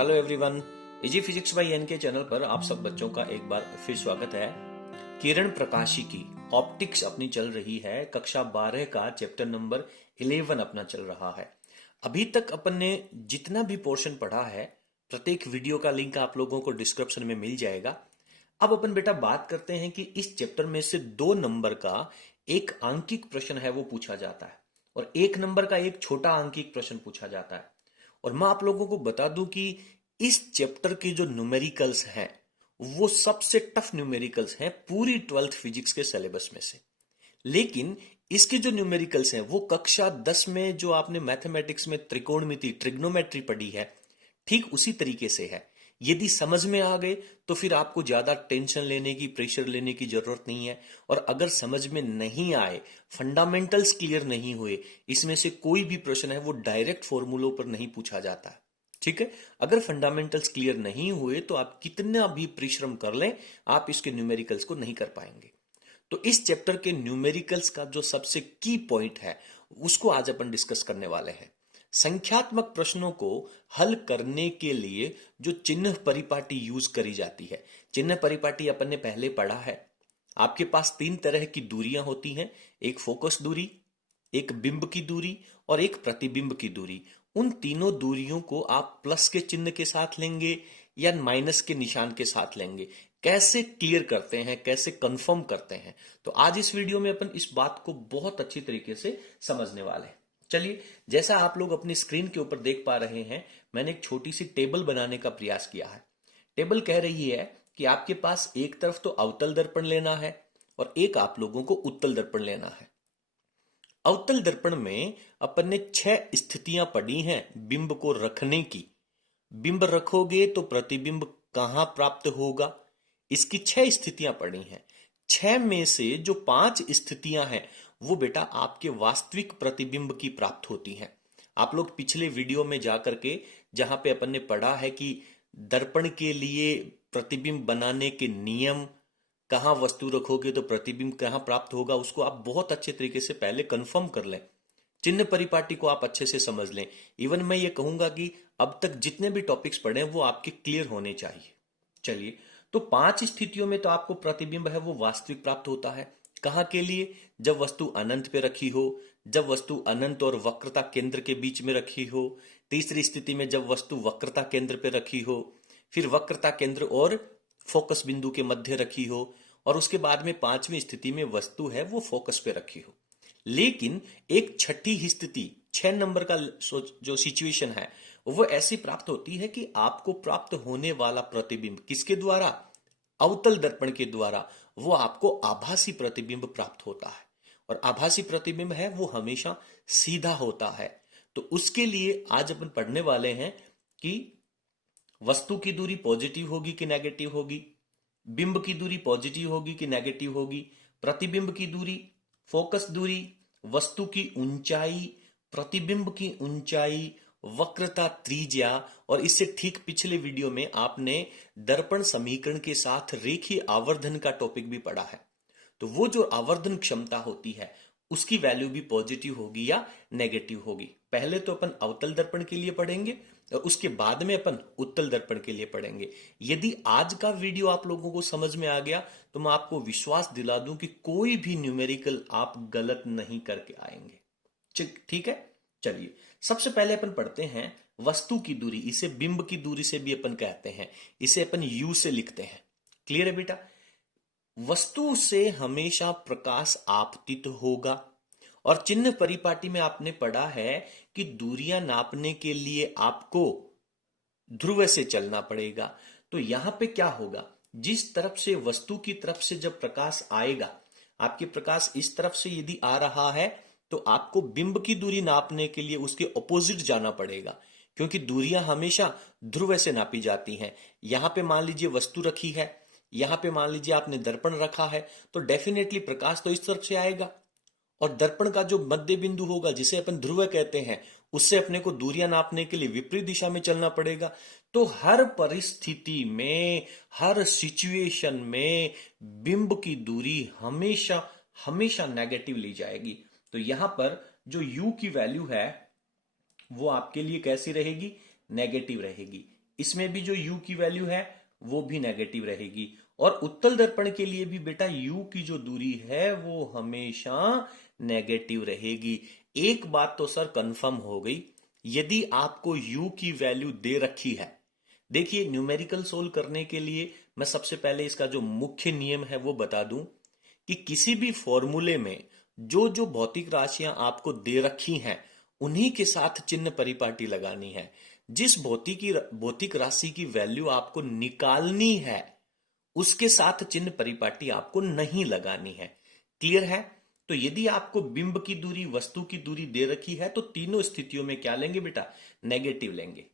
Hello everyone, easy physics by N K channel पर आप सब बच्चों का एक बार फिर स्वागत है। किरण प्रकाशी की ऑप्टिक्स अपनी चल रही है। कक्षा 12 का चैप्टर नंबर 11 अपना चल रहा है। अभी तक अपन ने जितना भी पोर्शन पढ़ा है, प्रत्येक वीडियो का लिंक आप लोगों को डिस्क्रिप्शन में मिल जाएगा। अब अपन बेटा बात करते हैं कि इस चैप्टर में से 2 नंबर का एक आंकिक प्रश्न है वो पूछा जाता है और 1 नंबर का एक छोटा आंकिक प्रश्न पूछा जाता है। और मैं आप लोगों को बता दूं कि इस चैप्टर के जो न्यूमेरिकल्स हैं वो सबसे टफ न्यूमेरिकल्स हैं पूरी 12th फिजिक्स के सिलेबस में से। लेकिन इसके जो न्यूमेरिकल्स हैं वो कक्षा 10 में जो आपने मैथमेटिक्स में त्रिकोणमिति ट्रिग्नोमेट्री पढ़ी है, ठीक उसी तरीके से है। यदि समझ में आ गए तो फिर आपको ज्यादा टेंशन लेने की, प्रेशर लेने की जरूरत नहीं है। और अगर समझ में नहीं आए, फंडामेंटल्स क्लियर नहीं हुए, इसमें से कोई भी प्रश्न है वो डायरेक्ट फॉर्मूलों पर नहीं पूछा जाता है, ठीक है। अगर फंडामेंटल्स क्लियर नहीं हुए तो आप कितना भी परिश्रम कर लें, आप इसके न्यूमेरिकल्स को नहीं कर पाएंगे। तो इस चैप्टर के न्यूमेरिकल्स का जो सबसे की पॉइंट है उसको आज अपन डिस्कस करने वाले हैं। संख्यात्मक प्रश्नों को हल करने के लिए जो चिन्ह परिपाटी यूज करी जाती है, चिन्ह परिपाटी अपन ने पहले पढ़ा है। आपके पास 3 तरह की दूरियां होती हैं, एक फोकस दूरी, एक बिंब की दूरी और एक प्रतिबिंब की दूरी। उन तीनों दूरियों को आप प्लस के चिन्ह के साथ लेंगे या माइनस के निशान के साथ लेंगे। कैसे क्लियर करते हैं, कैसे कंफर्म करते हैं, तो आज इस वीडियो में अपन इस बात को बहुत अच्छी तरीके से समझने वाले हैं। चलिए, जैसा आप लोग अपनी स्क्रीन के ऊपर देख पा रहे हैं, मैंने एक छोटी सी टेबल बनाने का प्रयास किया है। टेबल कह रही है कि आपके पास एक तरफ तो अवतल दर्पण लेना है और एक आप लोगों को उत्तल दर्पण लेना है। अवतल दर्पण में अपन ने 6 स्थितियां पढ़ी हैं बिंब को रखने की। बिंब रखोगे तो प्रतिबिंब कहां प्राप्त होगा, इसकी 6 स्थितियां पढ़ी हैं। 6 में से जो 5 स्थितियां हैं वो बेटा आपके वास्तविक प्रतिबिंब की प्राप्त होती हैं। आप लोग पिछले वीडियो में जाकर के, जहां पे अपन ने पढ़ा है कि दर्पण के लिए प्रतिबिंब बनाने के नियम, कहां वस्तु रखोगे तो प्रतिबिंब कहां प्राप्त होगा, उसको आप बहुत अच्छे तरीके से पहले कंफर्म कर लें। चिन्ह परिपाटी को आप अच्छे से समझ लें। इवन मैं ये कहूंगा कि अब तक जितने भी टॉपिक्स पढ़े वो आपके क्लियर होने चाहिए। चलिए, तो 5 स्थितियों में तो आपको प्रतिबिंब है वो वास्तविक प्राप्त होता है। कहां के लिए? जब वस्तु अनंत पे रखी हो, जब वस्तु अनंत और वक्रता केंद्र के बीच में रखी हो। तीसरी स्थिति में जब वस्तु वक्रता केंद्र पे रखी हो, फिर वक्रता केंद्र और फोकस बिंदु के मध्य रखी हो, और उसके बाद में 5वीं स्थिति में वस्तु है वो फोकस पे रखी हो। लेकिन एक छठी ही स्थिति, 6 नंबर का जो सिचुएशन है वो ऐसी प्राप्त होती है कि आपको प्राप्त होने वाला प्रतिबिंब किसके द्वारा? अवतल दर्पण के द्वारा। वो आपको आभासी प्रतिबिंब प्राप्त होता है और आभासी प्रतिबिंब है वो हमेशा सीधा होता है। तो उसके लिए आज अपन पढ़ने वाले हैं कि वस्तु की दूरी पॉजिटिव होगी कि नेगेटिव होगी, बिंब की दूरी पॉजिटिव होगी कि नेगेटिव होगी, प्रतिबिंब की दूरी, फोकस दूरी, वस्तु की ऊंचाई, प्रतिबिंब की ऊंचाई, वक्रता त्रिज्या, और इससे ठीक पिछले वीडियो में आपने दर्पण समीकरण के साथ रेखीय आवर्धन का टॉपिक भी पढ़ा है। तो वो जो आवर्धन क्षमता होती है उसकी वैल्यू भी पॉजिटिव होगी या नेगेटिव होगी। पहले तो अपन अवतल दर्पण के लिए पढ़ेंगे और उसके बाद में अपन उत्तल दर्पण के लिए पढ़ेंगे। यदि आज का वीडियो आप लोगों को समझ में आ गया तो मैं आपको विश्वास दिला दूं कि कोई भी न्यूमेरिकल आप गलत नहीं करके आएंगे। ठीक है, चलिए सबसे पहले अपन पढ़ते हैं वस्तु की दूरी। इसे बिंब की दूरी से भी अपन कहते हैं, इसे अपन यू से लिखते हैं। क्लियर है बेटा? वस्तु से हमेशा प्रकाश आपतित होगा और चिन्ह परिपाटी में आपने पढ़ा है कि दूरियां नापने के लिए आपको ध्रुव से चलना पड़ेगा। तो यहां पे क्या होगा, जिस तरफ से वस्तु की तरफ से जब प्रकाश आएगा, आपके प्रकाश इस तरफ से यदि आ रहा है तो आपको बिंब की दूरी नापने के लिए उसके ऑपोजिट जाना पड़ेगा, क्योंकि दूरियां हमेशा ध्रुव से नापी जाती हैं। यहां पे मान लीजिए वस्तु रखी है, यहां पे मान लीजिए आपने दर्पण रखा है, तो डेफिनेटली प्रकाश तो इस तरफ से आएगा और दर्पण का जो मध्य बिंदु होगा जिसे अपन ध्रुव कहते हैं, उससे अपने को दूरियां नापने के लिए विपरीत दिशा में चलना पड़ेगा। तो हर परिस्थिति में, हर सिचुएशन में बिंब की दूरी हमेशा हमेशा नेगेटिव ली जाएगी। तो यहां पर जो u की वैल्यू है वो आपके लिए कैसी रहेगी? नेगेटिव रहेगी। इसमें भी जो u की वैल्यू है वो भी नेगेटिव रहेगी। और उत्तल दर्पण के लिए भी बेटा u की जो दूरी है वो हमेशा नेगेटिव रहेगी। एक बात तो सर कंफर्म हो गई, यदि आपको u की वैल्यू दे रखी है, देखिए न्यूमेरिकल सोल्व करने के लिए मैं सबसे पहले इसका जो मुख्य नियम है वो बता दूं कि किसी भी फॉर्मूले में जो जो भौतिक राशियां आपको दे रखी हैं उन्हीं के साथ चिन्ह परिपाटी लगानी है। जिस भौतिक राशि की वैल्यू आपको निकालनी है उसके साथ चिन्ह परिपाटी आपको नहीं लगानी है। क्लियर है? तो यदि आपको बिंब की दूरी, वस्तु की दूरी दे रखी है तो तीनों स्थितियों में क्या लेंगे बेटा? नेगेटिव लेंगे।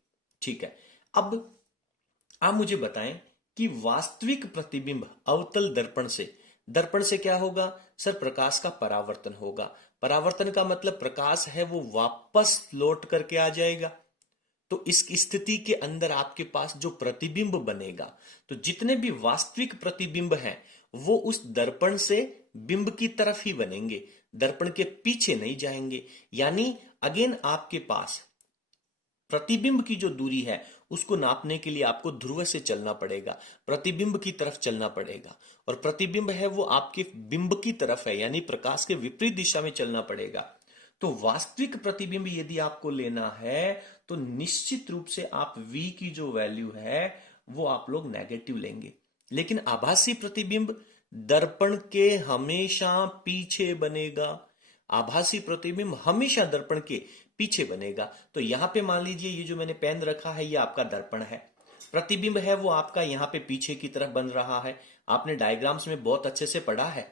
ठीक है। अब आप मुझे बताएं कि वास्तविक प्रतिबिंब अवतल दर्पण से क्या होगा? सर प्रकाश का परावर्तन होगा। परावर्तन का मतलब प्रकाश है वो वापस लौट करके आ जाएगा। तो इस स्थिति के अंदर आपके पास जो प्रतिबिंब बनेगा, तो जितने भी वास्तविक प्रतिबिंब हैं वो उस दर्पण से बिंब की तरफ ही बनेंगे, दर्पण के पीछे नहीं जाएंगे। यानी अगेन आपके पास प्रतिबिंब की जो दूरी है उसको नापने के लिए आपको ध्रुव से चलना पड़ेगा, प्रतिबिंब की तरफ चलना पड़ेगा। और प्रतिबिंब है वो आपके बिंब की तरफ है, यानी प्रकाश के विपरीत दिशा में चलना पड़ेगा। तो वास्तविक प्रतिबिंब यदि आपको लेना है तो निश्चित रूप से आप v की जो वैल्यू है वो आप लोग नेगेटिव लेंगे। लेकिन आभासी प्रतिबिंब दर्पण के हमेशा पीछे बनेगा। आभासी प्रतिबिंब हमेशा दर्पण के पीछे बनेगा। तो यहां पे मान लीजिए ये जो मैंने पेन रखा है ये आपका दर्पण है, प्रतिबिंब है वो आपका यहां पे पीछे की तरफ बन रहा है। आपने डायग्राम्स में बहुत अच्छे से पढ़ा है।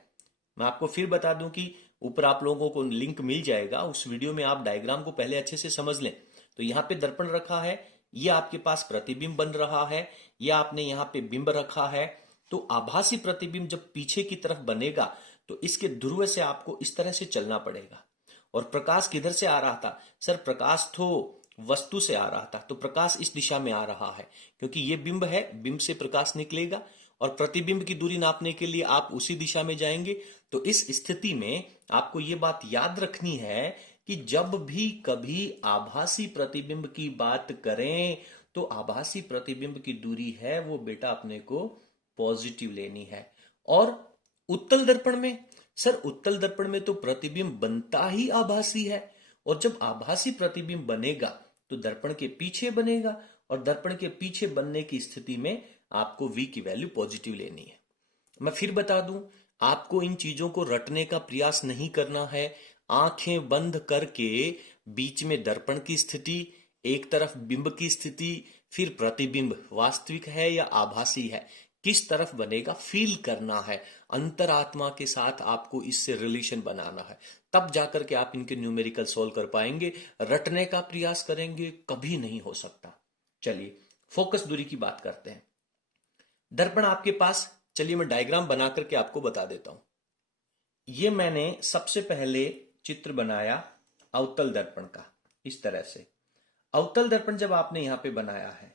मैं आपको फिर बता दूं कि ऊपर आप लोगों को लिंक मिल जाएगा, उस वीडियो में आप डायग्राम को पहले अच्छे से समझ लें। तो यहाँ पे दर्पण रखा है, ये आपके पास प्रतिबिंब बन रहा है, या आपने यहाँ पे बिंब रखा है। तो आभासी प्रतिबिंब जब पीछे की तरफ बनेगा तो इसके ध्रुव से आपको इस तरह से चलना पड़ेगा। और प्रकाश किधर से आ रहा था? सर प्रकाश तो वस्तु से आ रहा था, तो प्रकाश इस दिशा में आ रहा है क्योंकि ये बिंब है, बिंब से प्रकाश निकलेगा और प्रतिबिंब की दूरी नापने के लिए आप उसी दिशा में जाएंगे। तो इस स्थिति में आपको ये बात याद रखनी है कि जब भी कभी आभासी प्रतिबिंब की बात करें तो आभासी प्रतिबिंब की दूरी है वो बेटा अपने को पॉजिटिव लेनी है। और उत्तल दर्पण में, सर उत्तल दर्पण में तो प्रतिबिंब बनता ही आभासी है, और जब आभासी प्रतिबिंब बनेगा तो दर्पण के पीछे बनेगा, और दर्पण के पीछे बनने की स्थिति में आपको v की वैल्यू पॉजिटिव लेनी है। मैं फिर बता दूं, आपको इन चीजों को रटने का प्रयास नहीं करना है। आंखें बंद करके बीच में दर्पण की स्थिति, एक तरफ बिंब की स्थिति, फिर प्रतिबिंब वास्तविक है या आभासी है, किस तरफ बनेगा फील करना है। अंतरात्मा के साथ आपको इससे रिलेशन बनाना है, तब जाकर के आप इनके न्यूमेरिकल सोल्व कर पाएंगे। रटने का प्रयास करेंगे कभी नहीं हो सकता। चलिए फोकस दूरी की बात करते हैं। दर्पण आपके पास, चलिए मैं डायग्राम बना करके आपको बता देता हूं। ये मैंने सबसे पहले चित्र बनाया अवतल दर्पण का, इस तरह से। अवतल दर्पण जब आपने यहां पे बनाया है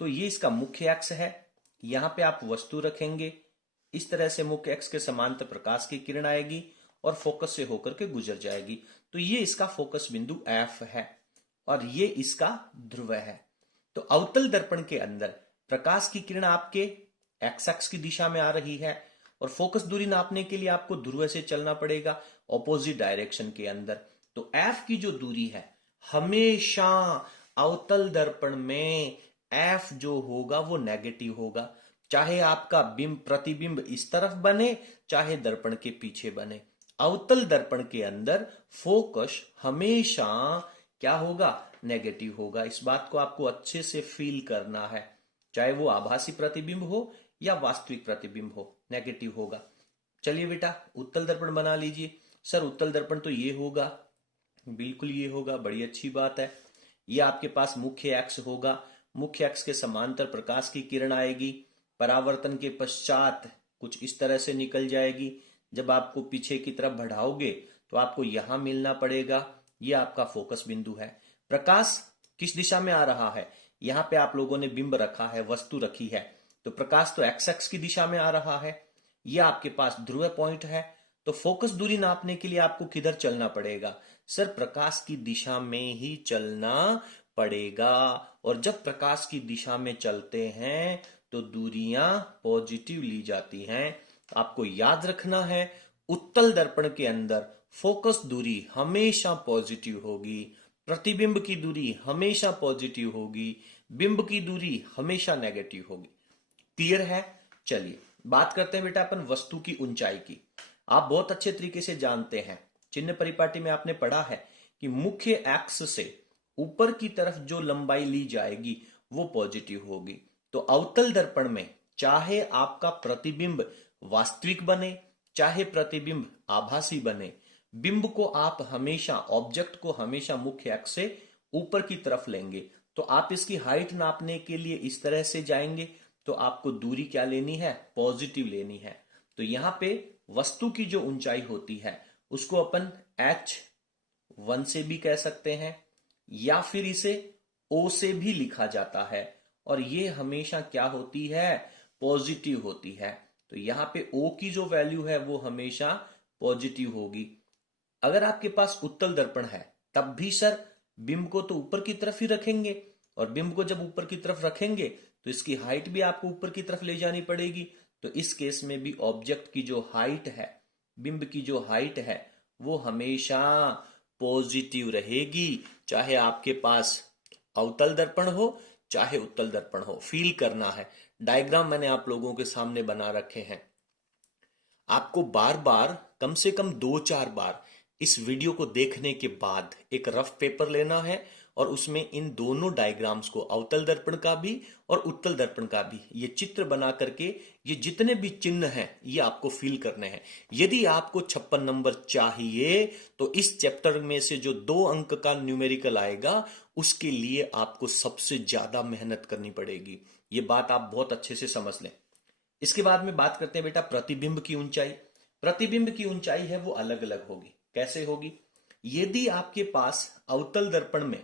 तो ये इसका मुख्य अक्ष है, यहां पे आप वस्तु रखेंगे, इस तरह से मुख्य अक्ष के समांतर प्रकाश की किरण आएगी और फोकस से होकर के गुजर जाएगी। तो ये इसका फोकस बिंदु F है और ये इसका ध्रुव है। तो अवतल दर्पण के अंदर प्रकाश की किरण आपके एक्स अक्ष की दिशा में आ रही है और फोकस दूरी नापने के लिए आपको ध्रुव से चलना पड़ेगा ऑपोजिट डायरेक्शन के अंदर। तो F की जो दूरी है, हमेशा अवतल दर्पण में F जो होगा वो नेगेटिव होगा, चाहे आपका प्रतिबिंब इस तरफ बने चाहे दर्पण के पीछे बने। अवतल दर्पण के अंदर फोकस हमेशा क्या होगा? नेगेटिव होगा। इस बात को आपको अच्छे से फील करना है, चाहे वो आभासी प्रतिबिंब हो या वास्तविक प्रतिबिंब हो, नेगेटिव होगा। चलिए बेटा उत्तल दर्पण बना लीजिए। सर उत्तल दर्पण तो ये होगा, बिल्कुल ये होगा, बड़ी अच्छी बात है। ये आपके पास मुख्य अक्ष होगा, मुख्य अक्ष के समांतर प्रकाश की किरण आएगी, परावर्तन के पश्चात कुछ इस तरह से निकल जाएगी। जब आपको पीछे की तरफ बढ़ाओगे तो आपको यहां मिलना पड़ेगा, ये आपका फोकस बिंदु है। प्रकाश किस दिशा में आ रहा है? यहां पे आप लोगों ने बिंब रखा है, वस्तु रखी है, तो प्रकाश तो एक्स अक्ष की दिशा में आ रहा है। यह आपके पास ध्रुव पॉइंट है। तो फोकस दूरी नापने के लिए आपको किधर चलना पड़ेगा? सर प्रकाश की दिशा में ही चलना पड़ेगा। और जब प्रकाश की दिशा में चलते हैं तो दूरियां पॉजिटिव ली जाती हैं। आपको याद रखना है, उत्तल दर्पण के अंदर फोकस दूरी हमेशा पॉजिटिव होगी, प्रतिबिंब की दूरी हमेशा पॉजिटिव होगी, बिंब की दूरी हमेशा नेगेटिव होगी। क्लियर है? चलिए बात करते हैं बेटा अपन वस्तु की ऊंचाई की। आप बहुत अच्छे तरीके से जानते हैं, चिन्ह परिपाटी में आपने पढ़ा है कि मुख्य एक्स से ऊपर की तरफ जो लंबाई ली जाएगी वो पॉजिटिव होगी। तो अवतल दर्पण में चाहे आपका प्रतिबिंब वास्तविक बने, चाहे प्रतिबिंब आभासी बने, बिंब को आप हमेशा, ऑब्जेक्ट को हमेशा मुख्य एक्स से ऊपर की तरफ लेंगे। तो आप इसकी हाइट नापने के लिए इस तरह से जाएंगे तो आपको दूरी क्या लेनी है? पॉजिटिव लेनी है। तो यहां पे वस्तु की जो ऊंचाई होती है उसको अपन h1 से भी कह सकते हैं, या फिर इसे o से भी लिखा जाता है, और ये हमेशा क्या होती है? पॉजिटिव होती है। तो यहां पे o की जो वैल्यू है वो हमेशा पॉजिटिव होगी। अगर आपके पास उत्तल दर्पण है तब भी सर बिंब को तो ऊपर की तरफ ही रखेंगे, और बिंब को जब ऊपर की तरफ रखेंगे तो इसकी हाइट भी आपको ऊपर की तरफ ले जानी पड़ेगी। तो इस केस में भी ऑब्जेक्ट की जो हाइट है, बिंब की जो हाइट है, वो हमेशा पॉजिटिव रहेगी, चाहे आपके पास अवतल दर्पण हो चाहे उत्तल दर्पण हो। फील करना है। डायग्राम मैंने आप लोगों के सामने बना रखे हैं। आपको बार बार, कम से कम 2-4 बार इस वीडियो को देखने के बाद एक रफ पेपर लेना है और उसमें इन दोनों डायग्राम्स को, अवतल दर्पण का भी और उत्तल दर्पण का भी, ये चित्र बना करके ये जितने भी चिन्ह हैं ये आपको फील करने हैं। यदि आपको 56 नंबर चाहिए तो इस चैप्टर में से जो 2 अंक का न्यूमेरिकल आएगा उसके लिए आपको सबसे ज्यादा मेहनत करनी पड़ेगी। ये बात आप बहुत अच्छे से समझ लें। इसके बाद में बात करते हैं बेटा प्रतिबिंब की ऊंचाई। प्रतिबिंब की ऊंचाई है वो अलग अलग होगी। कैसे होगी? यदि आपके पास अवतल दर्पण में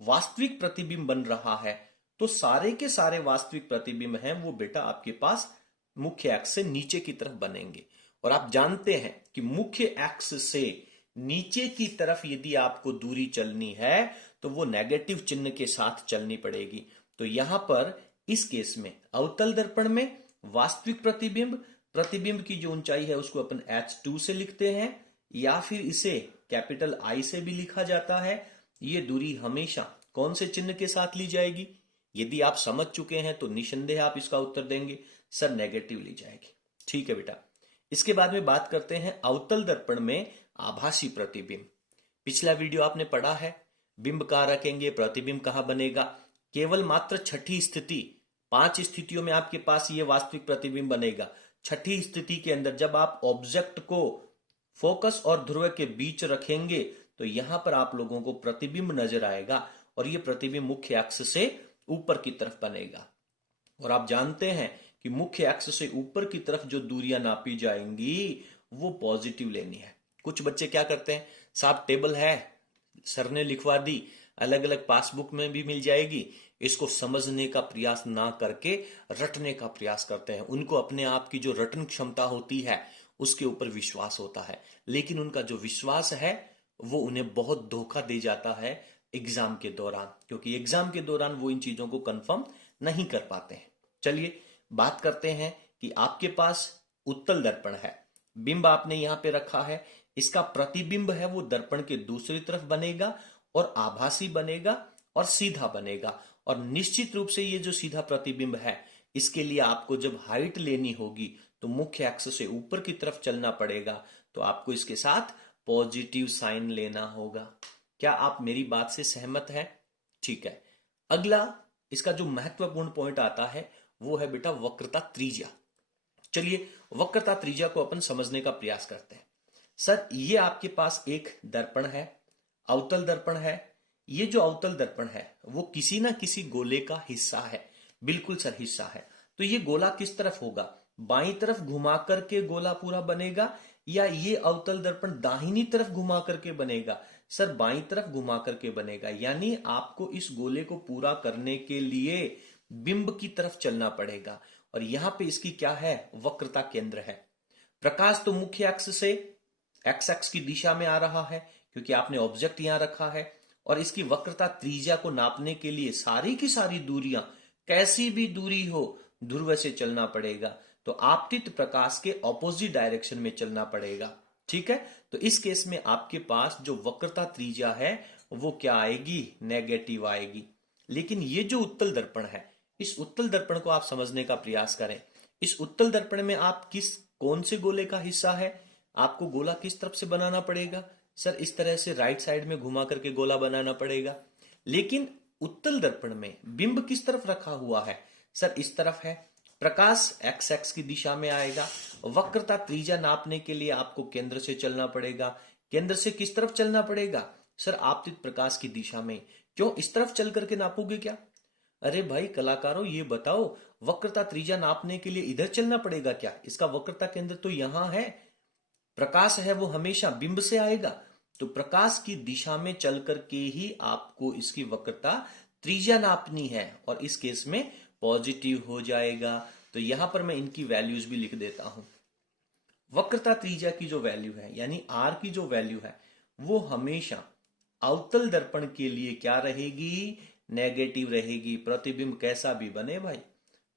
वास्तविक प्रतिबिंब बन रहा है तो सारे के सारे वास्तविक प्रतिबिंब हैं वो बेटा आपके पास मुख्य एक्स से नीचे की तरफ बनेंगे। और आप जानते हैं कि मुख्य एक्स से नीचे की तरफ यदि आपको दूरी चलनी है तो वो नेगेटिव चिन्ह के साथ चलनी पड़ेगी। तो यहां पर इस केस में अवतल दर्पण में वास्तविक प्रतिबिंब, प्रतिबिंब की जो ऊंचाई है उसको अपन h2 से लिखते हैं, या फिर इसे कैपिटल I से भी लिखा जाता है। ये दूरी हमेशा कौन से चिन्ह के साथ ली जाएगी? यदि आप समझ चुके हैं तो निसंदेह आप इसका उत्तर देंगे, सर नेगेटिव ली जाएगी। ठीक है बेटा। इसके बाद में बात करते हैं अवतल दर्पण में आभासी प्रतिबिंब। पिछला वीडियो आपने पढ़ा है, बिंब कहां रखेंगे, प्रतिबिंब कहां बनेगा। केवल मात्र छठी स्थिति, 5 स्थितियों में आपके पास ये वास्तविक प्रतिबिंब बनेगा। छठी स्थिति के अंदर जब आप ऑब्जेक्ट को फोकस और ध्रुव के बीच रखेंगे तो यहां पर आप लोगों को प्रतिबिंब नजर आएगा, और यह प्रतिबिंब मुख्य अक्ष से ऊपर की तरफ बनेगा। और आप जानते हैं कि मुख्य अक्ष से ऊपर की तरफ जो दूरियां नापी जाएंगी वो पॉजिटिव लेनी है। कुछ बच्चे क्या करते हैं, साहब टेबल है, सर ने लिखवा दी, अलग अलग पासबुक में भी मिल जाएगी, इसको समझने का प्रयास ना करके रटने का प्रयास करते हैं। उनको अपने आप की जो रटन क्षमता होती है उसके ऊपर विश्वास होता है, लेकिन उनका जो विश्वास है वो उन्हें बहुत धोखा दे जाता है एग्जाम के दौरान, क्योंकि एग्जाम के दौरान वो इन चीजों को कंफर्म नहीं कर पाते हैं। चलिए बात करते हैं कि आपके पास उत्तल दर्पण है, बिंब आपने यहां पे रखा है, इसका प्रतिबिंब है वो दर्पण के दूसरी तरफ बनेगा और आभासी बनेगा और सीधा बनेगा। और निश्चित रूप से ये जो सीधा प्रतिबिंब है इसके लिए आपको जब हाइट लेनी होगी तो मुख्य अक्ष से ऊपर की तरफ चलना पड़ेगा, तो आपको इसके साथ पॉजिटिव साइन लेना होगा। क्या आप मेरी बात से सहमत हैं? ठीक है। अगला इसका जो महत्वपूर्ण पॉइंट आता है वो है बेटा वक्रता त्रिज्या। चलिए वक्रता त्रिज्या को अपन समझने का प्रयास करते हैं। सर ये आपके पास एक दर्पण है, अवतल दर्पण है। ये जो अवतल दर्पण है वो किसी ना किसी गोले का हिस्सा है। बिल्कुल सर हिस्सा है। तो ये गोला किस तरफ होगा? बाईं तरफ घुमा करके गोला पूरा बनेगा, या ये अवतल दर्पण दाहिनी तरफ घुमा करके बनेगा? सर बाईं तरफ घुमा करके बनेगा। यानी आपको इस गोले को पूरा करने के लिए बिंब की तरफ चलना पड़ेगा, और यहां पे इसकी क्या है? वक्रता केंद्र है। प्रकाश तो मुख्य अक्ष से एक्स अक्ष की दिशा में आ रहा है क्योंकि आपने ऑब्जेक्ट यहां रखा है, और इसकी वक्रता त्रिज्या को नापने के लिए सारी की सारी दूरियां, कैसी भी दूरी हो, ध्रुव से चलना पड़ेगा। तो आपतित प्रकाश के ऑपोजिट डायरेक्शन में चलना पड़ेगा। ठीक है, तो इस केस में आपके पास जो वक्रता त्रिज्या है वो क्या आएगी, नेगेटिव आएगी। लेकिन ये जो उत्तल दर्पण है, इस उत्तल दर्पण को आप समझने का प्रयास करें। इस उत्तल दर्पण में आप कौन से गोले का हिस्सा है, आपको गोला किस तरफ से बनाना पड़ेगा? सर इस तरह से राइट साइड में घुमा करके गोला बनाना पड़ेगा। लेकिन उत्तल दर्पण में बिंब किस तरफ रखा हुआ है? सर इस तरफ है। प्रकाश एक्स एक्स की दिशा में आएगा। वक्रता त्रिज्या नापने के लिए आपको केंद्र से चलना पड़ेगा। केंद्र से किस तरफ चलना पड़ेगा? सर आपतित प्रकाश की दिशा में। क्यों, इस तरफ चल करके नापोगे क्या? अरे भाई कलाकारों, ये बताओ, वक्रता त्रिज्या नापने के लिए इधर चलना पड़ेगा क्या? इसका वक्रता केंद्र तो यहां है। प्रकाश है वो हमेशा बिंब से आएगा, तो प्रकाश की दिशा में चल करके ही आपको इसकी वक्रता त्रिज्या नापनी है, और इस केस में पॉजिटिव हो जाएगा। तो यहां पर मैं इनकी वैल्यूज भी लिख देता हूं। वक्रता त्रिज्या की जो वैल्यू है, यानी आर की जो वैल्यू है, वो हमेशा अवतल दर्पण के लिए क्या रहेगी? नेगेटिव रहेगी। प्रतिबिंब कैसा भी बने भाई,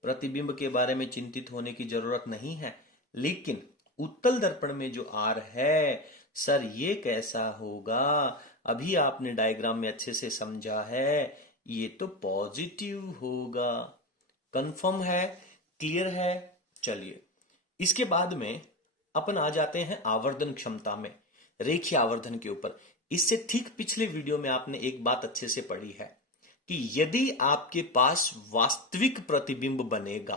प्रतिबिंब के बारे में चिंतित होने की जरूरत नहीं है। लेकिन उत्तल दर्पण में जो आर है, सर ये कैसा होगा? अभी आपने डायग्राम में अच्छे से समझा है, ये तो पॉजिटिव होगा। कंफर्म है, क्लियर है? चलिए, इसके बाद में अपन आ जाते हैं आवर्धन क्षमता में, रेखीय आवर्धन के ऊपर। इससे ठीक पिछले वीडियो में आपने एक बात अच्छे से पढ़ी है कि यदि आपके पास वास्तविक प्रतिबिंब बनेगा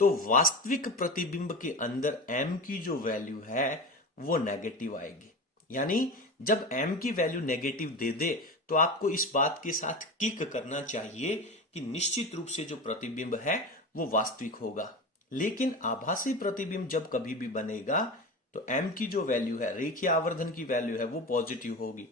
तो वास्तविक प्रतिबिंब के अंदर m की जो वैल्यू है वो नेगेटिव आएगी। यानी जब m की वैल्यू नेगेटिव दे दे तो आपको इस बात के साथ टिक करना चाहिए कि निश्चित रूप से जो प्रतिबिंब है वो वास्तविक होगा। लेकिन आभासी प्रतिबिंब जब कभी भी बनेगा तो m की जो वैल्यू है, रेखीय आवर्धन की वैल्यू है, वो पॉजिटिव होगी,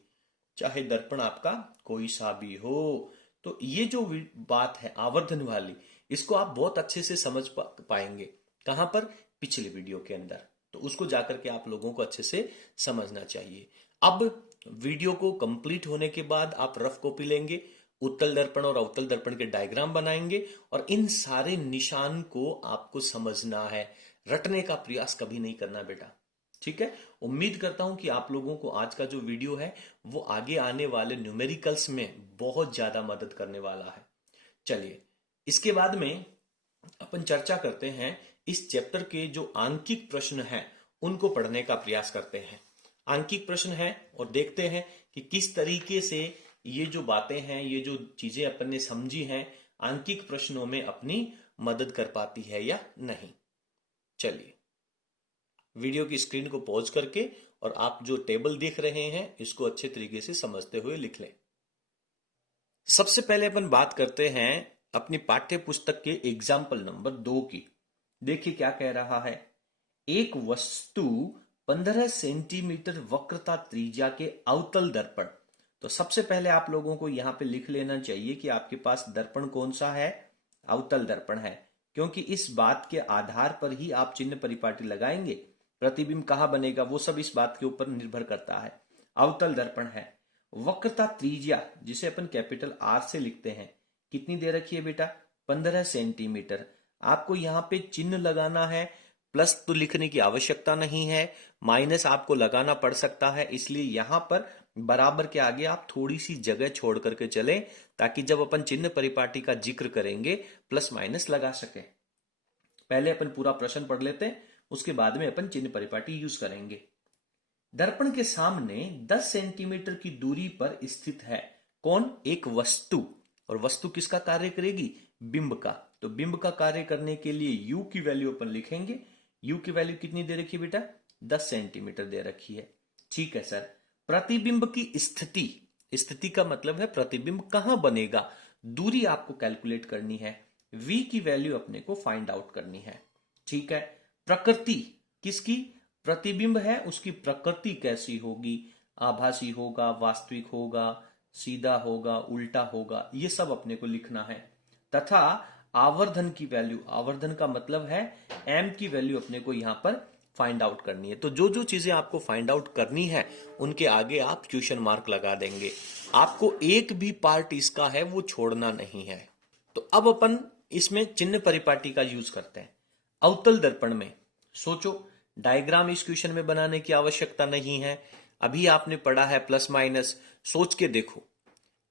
चाहे दर्पण आपका कोई सा भी हो। तो ये जो बात है आवर्धन वाली, इसको आप बहुत अच्छे से समझ पाएंगे। कहां पर? पिछले वीडियो के अंदर। तो उसको जाकर के आप लोगों को अच्छे से समझना चाहिए। अब वीडियो को कंप्लीट होने के बाद आप रफ कॉपी लेंगे, उत्तल दर्पण और अवतल दर्पण के डायग्राम बनाएंगे, और इन सारे निशान को आपको समझना है। रटने का प्रयास कभी नहीं करना बेटा। ठीक है, उम्मीद करता हूं कि आप लोगों को आज का जो वीडियो है वो आगे आने वाले न्यूमेरिकल्स में बहुत ज्यादा मदद करने वाला है। चलिए, इसके बाद में अपन चर्चा करते हैं इस चैप्टर के जो आंकिक प्रश्न हैं उनको पढ़ने का प्रयास करते हैं। आंकिक प्रश्न है और देखते हैं कि किस तरीके से ये जो बातें हैं, ये जो चीजें अपन ने समझी हैं, आंकिक प्रश्नों में अपनी मदद कर पाती है या नहीं। चलिए, वीडियो की स्क्रीन को पॉज करके और आप जो टेबल देख रहे हैं इसको अच्छे तरीके से समझते हुए लिख लें। सबसे पहले अपन बात करते हैं अपनी पाठ्य पुस्तक के एग्जाम्पल नंबर 2 की। देखिए क्या कह रहा है। एक वस्तु 15 सेंटीमीटर वक्रता त्रिज्या के अवतल दर्पण। तो सबसे पहले आप लोगों को यहां पे लिख लेना चाहिए कि आपके पास दर्पण कौन सा है? अवतल दर्पण है, क्योंकि इस बात के आधार पर ही आप चिन्ह परिपाटी लगाएंगे। प्रतिबिंब कहां बनेगा वो सब इस बात के ऊपर निर्भर करता है। अवतल दर्पण है। वक्रता त्रिज्या, जिसे अपन कैपिटल आर से लिखते हैं, कितनी दे रखी है बेटा? 15 सेंटीमीटर। आपको यहां पे चिन्ह लगाना है, प्लस तो लिखने की आवश्यकता नहीं है, माइनस आपको लगाना पड़ सकता है, इसलिए यहां पर बराबर के आगे आप थोड़ी सी जगह छोड़ करके चलें, ताकि जब अपन चिन्ह परिपाटी का जिक्र करेंगे प्लस माइनस लगा सके। पहले अपन पूरा प्रश्न पढ़ लेते हैं, उसके बाद में अपन चिन्ह परिपाटी यूज करेंगे। दर्पण के सामने 10 सेंटीमीटर की दूरी पर स्थित है कौन? एक वस्तु। और वस्तु किसका कार्य करेगी? बिंब का। तो बिंब का कार्य करने के लिए u की वैल्यू अपन लिखेंगे। u की वैल्यू कितनी दे रखी है बेटा? 10 सेंटीमीटर दे रखी है। ठीक है सर। प्रतिबिंब की स्थिति, स्थिति का मतलब है प्रतिबिंब कहां बनेगा, दूरी आपको कैलकुलेट करनी है। v की वैल्यू अपने को फाइंड आउट करनी है। ठीक है। प्रकृति किसकी? प्रतिबिंब है, उसकी प्रकृति कैसी होगी? आभासी होगा, वास्तविक होगा, सीधा होगा, उल्टा होगा, ये सब अपने को लिखना है। तथा आवर्धन की वैल्यू, आवर्धन का मतलब है m की वैल्यू अपने को यहां पर फाइंड आउट करनी है। तो जो जो चीजें आपको फाइंड आउट करनी है उनके आगे आप क्वेश्चन मार्क लगा देंगे। आपको एक भी पार्ट इसका है वो छोड़ना नहीं है। तो अब अपन इसमें चिन्ह परिपाटी का यूज करते हैं। अवतल दर्पण में सोचो, डायग्राम इस क्वेश्चन में बनाने की आवश्यकता नहीं है। अभी आपने पढ़ा है प्लस माइनस। सोच के देखो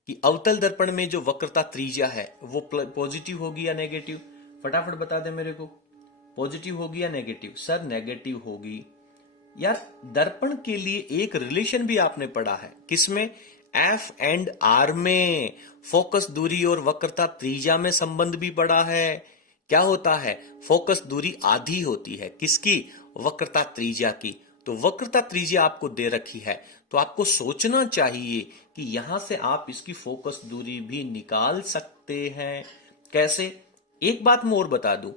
कि अवतल दर्पण में जो वक्रता त्रिज्या है वो पॉजिटिव होगी या नेगेटिव? फटाफट बता दे मेरे को, पॉजिटिव होगी या नेगेटिव? सर नेगेटिव होगी। यार दर्पण के लिए एक रिलेशन भी आपने पढ़ा है, किसमें? एफ एंड आर में। फोकस दूरी और वक्रता त्रिज्या में संबंध भी पढ़ा है। क्या होता है? फोकस दूरी आधी होती है, किसकी? वक्रता त्रिज्या की। तो वक्रता त्रिज्या आपको दे रखी है, तो आपको सोचना चाहिए कि यहां से आप इसकी फोकस दूरी भी निकाल सकते हैं। कैसे? एक बात मैं और बता दूं,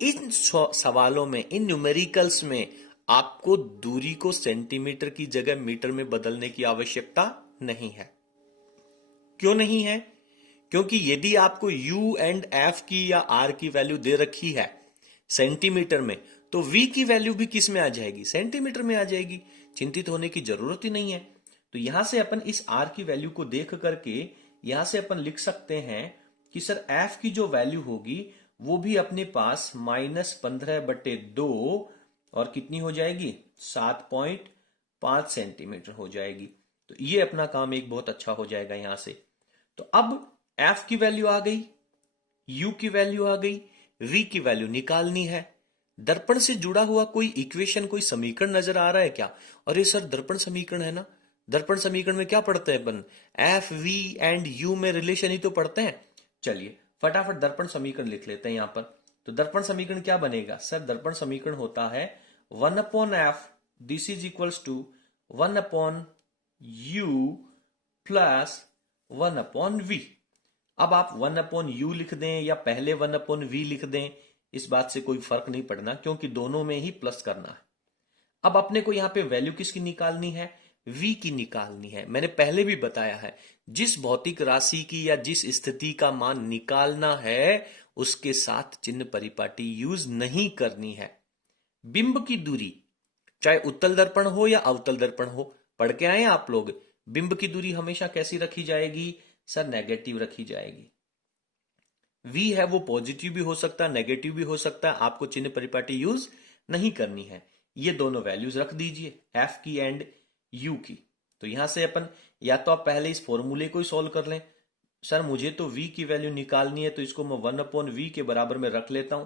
इन सवालों में, इन न्यूमेरिकल्स में आपको दूरी को सेंटीमीटर की जगह मीटर में बदलने की आवश्यकता नहीं है। क्यों नहीं है? क्योंकि यदि आपको u एंड f की या r की वैल्यू दे रखी है सेंटीमीटर में, तो v की वैल्यू भी किस में आ जाएगी? सेंटीमीटर में आ जाएगी। चिंतित होने की जरूरत ही नहीं है। तो यहां से अपन इस r की वैल्यू को देख करके यहां से अपन लिख सकते हैं कि सर f की जो वैल्यू होगी वो भी अपने पास -15/2 और कितनी हो जाएगी? 7.5 सेंटीमीटर हो जाएगी। तो ये अपना काम एक बहुत अच्छा हो जाएगा यहां से। तो अब f की वैल्यू आ गई, u की वैल्यू आ गई, v की वैल्यू निकालनी है। दर्पण से जुड़ा हुआ कोई इक्वेशन, कोई समीकरण नजर आ रहा है क्या? अरे सर दर्पण समीकरण है ना। दर्पण समीकरण में क्या पढ़ते हैं अपन? एफ वी एंड यू में रिलेशन ही तो पढ़ते हैं। चलिए फटाफट दर्पण समीकरण लिख लेते हैं यहां पर। तो दर्पण समीकरण क्या बनेगा? सर दर्पण समीकरण होता है 1/f, this is equals to 1/u plus 1/v। अब आप 1/u लिख दें या पहले 1/v लिख दें, इस बात से कोई फर्क नहीं पड़ना, क्योंकि दोनों में ही प्लस करना है। अब अपने को यहां पे वैल्यू किसकी निकालनी है? v की निकालनी है। मैंने पहले भी बताया है, जिस भौतिक राशि की या जिस स्थिति का मान निकालना है उसके साथ चिन्ह परिपाटी यूज नहीं करनी है। बिंब की दूरी, चाहे उत्तल दर्पण हो या अवतल दर्पण हो, पढ़ के आए आप लोग। बिंब की दूरी हमेशा कैसी रखी जाएगी? सर नेगेटिव रखी जाएगी। v है वो पॉजिटिव भी हो सकता है, नेगेटिव भी हो सकता है। आपको चिन्ह परिपाटी यूज नहीं करनी है। ये दोनों वैल्यूज रख दीजिए, f की एंड u की। तो यहां से अपन या तो आप पहले इस फॉर्मूले को ही सॉल्व कर लें। सर मुझे तो v की वैल्यू निकालनी है, तो इसको मैं 1/v के बराबर में रख लेता हूं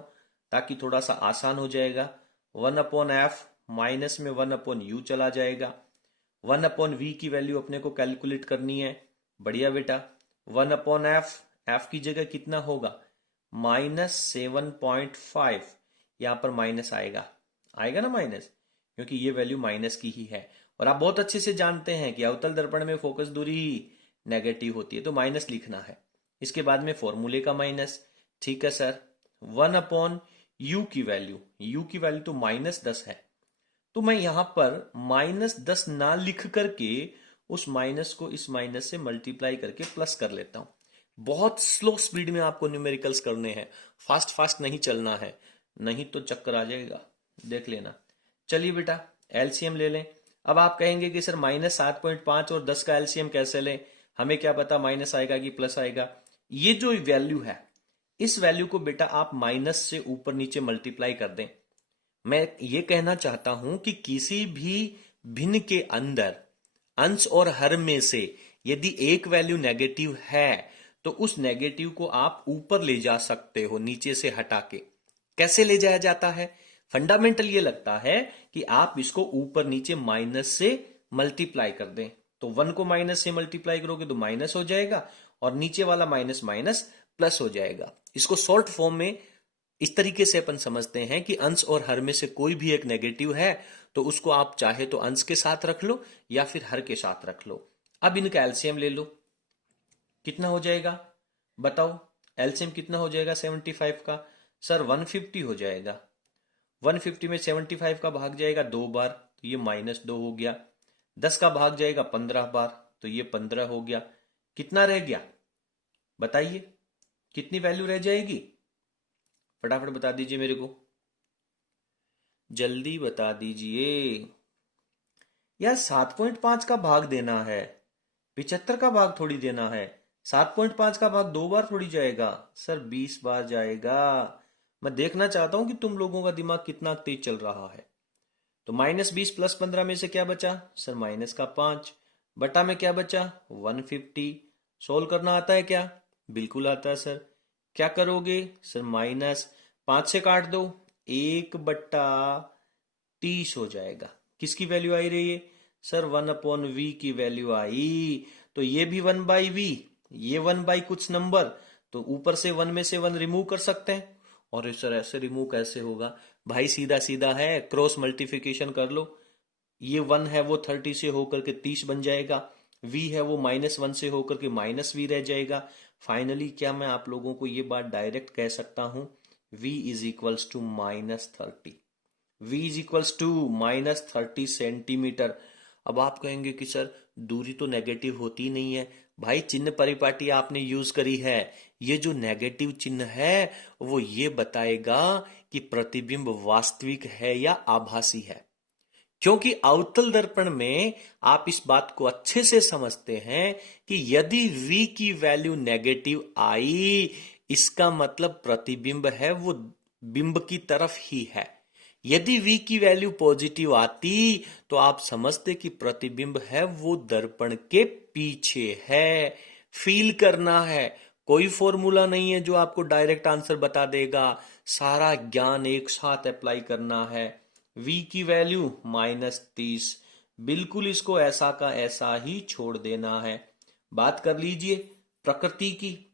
ताकि थोड़ा सा आसान हो जाएगा। 1/f माइनस में 1/u चला जाएगा। 1/v की वैल्यू अपने को कैलकुलेट करनी है। बढ़िया बेटा। 1/f, f की जगह कितना होगा? -7.5। यहां पर माइनस आएगा, आएगा ना माइनस, क्योंकि ये वैल्यू माइनस की ही है। और आप बहुत अच्छे से जानते हैं कि अवतल दर्पण में फोकस दूरी नेगेटिव होती है, तो माइनस लिखना है। इसके बाद में फॉर्मूले का माइनस। ठीक है सर। 1/u की वैल्यू, u की वैल्यू तो -10 है, तो मैं यहां पर -10 ना लिख करके उस माइनस को इस माइनस से मल्टीप्लाई करके प्लस कर लेता हूं। बहुत स्लो स्पीड में आपको न्यूमेरिकल्स करने हैं, फास्ट फास्ट नहीं चलना है, नहीं तो चक्कर आ जाएगा, देख लेना। चलिए बेटा एलसीएम ले लें। अब आप कहेंगे कि सर -7.5 और 10 का एलसीएम कैसे लें? हमें क्या पता माइनस आएगा कि प्लस आएगा। ये जो वैल्यू है, इस वैल्यू को बेटा आप माइनस से ऊपर नीचे मल्टीप्लाई कर दें। मैं ये कहना चाहता हूं कि किसी भी भिन्न के अंदर अंश और हर में से यदि एक वैल्यू नेगेटिव है तो उस नेगेटिव को आप ऊपर ले जा सकते हो नीचे से हटा के। कैसे ले जाया जाता है? फंडामेंटल ये लगता है कि आप इसको ऊपर नीचे माइनस से मल्टीप्लाई कर दें। तो 1 को माइनस से मल्टीप्लाई करोगे तो माइनस हो जाएगा और नीचे वाला माइनस माइनस प्लस हो जाएगा। इसको शॉर्ट फॉर्म में इस तरीके से अपन समझते हैं कि अंश और हर में से कोई भी एक नेगेटिव है तो उसको आप चाहे तो अंश के साथ रख लो या फिर हर के साथ रख लो। अब इनका एलसीएम ले लो, कितना हो जाएगा बताओ? एलसीएम कितना हो जाएगा 75 का? सर 150 हो जाएगा। 150 में 75 का भाग जाएगा 2 बार, तो ये -2 हो गया। 10 का भाग जाएगा 15 बार, तो ये 15 हो गया। कितना रह गया बताइए? कितनी वैल्यू रह जाएगी? फटाफट बता दीजिए मेरे को। जल्दी बता दीजिए यार। 7.5 का भाग देना है, 75 का भाग थोड़ी देना है। 7.5 का भाग 2 बार थोड़ी जाएगा सर, 20 बार जाएगा। मैं देखना चाहता हूं कि तुम लोगों का दिमाग कितना तेज चल रहा है। तो -20 + 15 में से क्या बचा सर? माइनस का 5 बटा में क्या बचा? 150। सोल्व करना आता है क्या? बिल्कुल आता है सर। क्या करोगे सर? -5 से काट दो, 1/30 हो जाएगा। किसकी वैल्यू आई रही है सर? 1/v की वैल्यू आई। तो ये भी 1/v, ये 1 कुछ नंबर, तो ऊपर से 1 में से 1 रिमूव कर सकते हैं। और सर ऐसे रिमूव कैसे होगा भाई? सीधा सीधा है, क्रॉस मल्टीप्लिकेशन कर लो। ये 1 है वो 30 से होकर के 30 बन जाएगा, v है वो -1 से होकर के -v रह जाएगा। फाइनली क्या मैं आप लोगों को ये बात डायरेक्ट कह सकता हूं? v is equals to -30। v is equals to -30 centimetre. अब आप कहेंगे कि सर दूरी तो नेगेटिव होती नहीं है। भाई चिन्ह परिपाटी आपने यूज करी है। ये जो नेगेटिव चिन्ह है वो ये बताएगा कि प्रतिबिंब वास्तविक है या आभासी है। क्योंकि अवतल दर्पण में आप इस बात को अच्छे से समझते हैं कि यदि v की वैल्यू नेगेटिव आई, इसका मतलब प्रतिबिंब है वो बिंब की तरफ ही है। यदि v की वैल्यू पॉजिटिव आती तो आप समझते कि प्रतिबिंब है वो दर्पण के पीछे है। फील करना है, कोई फॉर्मूला नहीं है जो आपको डायरेक्ट आंसर बता देगा। सारा ज्ञान एक साथ अप्लाई करना है। v की वैल्यू -30, बिल्कुल इसको ऐसा का ऐसा ही छोड़ देना है। बात कर लीजिए प्रकृति की।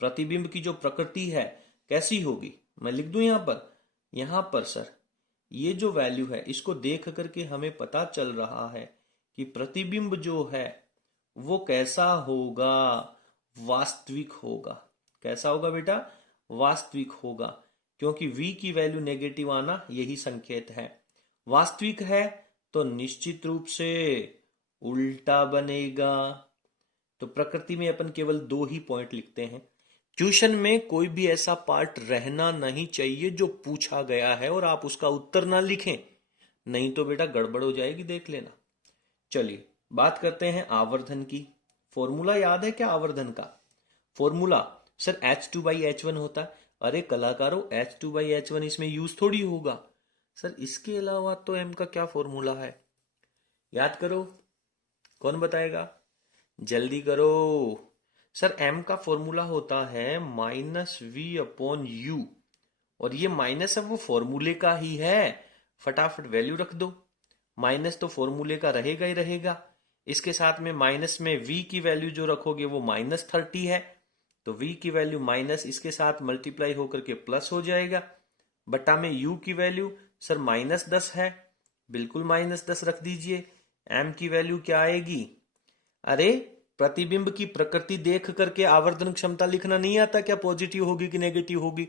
प्रतिबिंब की जो प्रकृति है कैसी होगी? मैं लिख दूं यहां पर सर, ये जो वैल्यू है इसको देख करके हमें पता चल रहा है कि प्रतिबिंब जो है वो कैसा होगा? वास्तविक होगा। कैसा होगा बेटा? वास्तविक होगा। क्योंकि v की वैल्यू नेगेटिव आना यही संकेत है। वास्तविक है तो निश्चित रूप से उल्टा बनेगा। तो प्रकृति में अपन केवल 2 ही पॉइंट लिखते हैं। ट्यूशन में कोई भी ऐसा पार्ट रहना नहीं चाहिए जो पूछा गया है और आप उसका उत्तर ना लिखें, नहीं तो बेटा गड़बड़ हो जाएगी, देख लेना। चलिए बात करते हैं आवर्धन की। फॉर्मूला याद है क्या आवर्धन का? फॉर्मूला सर H2/H1 होता है। अरे कलाकारों, H2/H1 इसमें यूज थोड़ी होगा सर। इसके अलावा तो m का क्या फॉर्मूला है? याद करो, कौन बताएगा? जल्दी करो सर। m का फॉर्मूला होता है -v/u, और ये माइनस है वो फॉर्मूले का ही है। फटाफट वैल्यू रख दो। माइनस तो फॉर्मूले का रहेगा ही रहेगा। इसके साथ में माइनस में v की वैल्यू जो रखोगे वो -30 है, तो v की वैल्यू माइनस इसके साथ मल्टीप्लाई होकर के प्लस हो जाएगा। बटा में u की वैल्यू सर -10 है, बिल्कुल -10 रख दीजिए। m की वैल्यू क्या आएगी? अरे प्रतिबिंब की प्रकृति देख करके आवर्धन क्षमता लिखना नहीं आता क्या? पॉजिटिव होगी कि नेगेटिव होगी?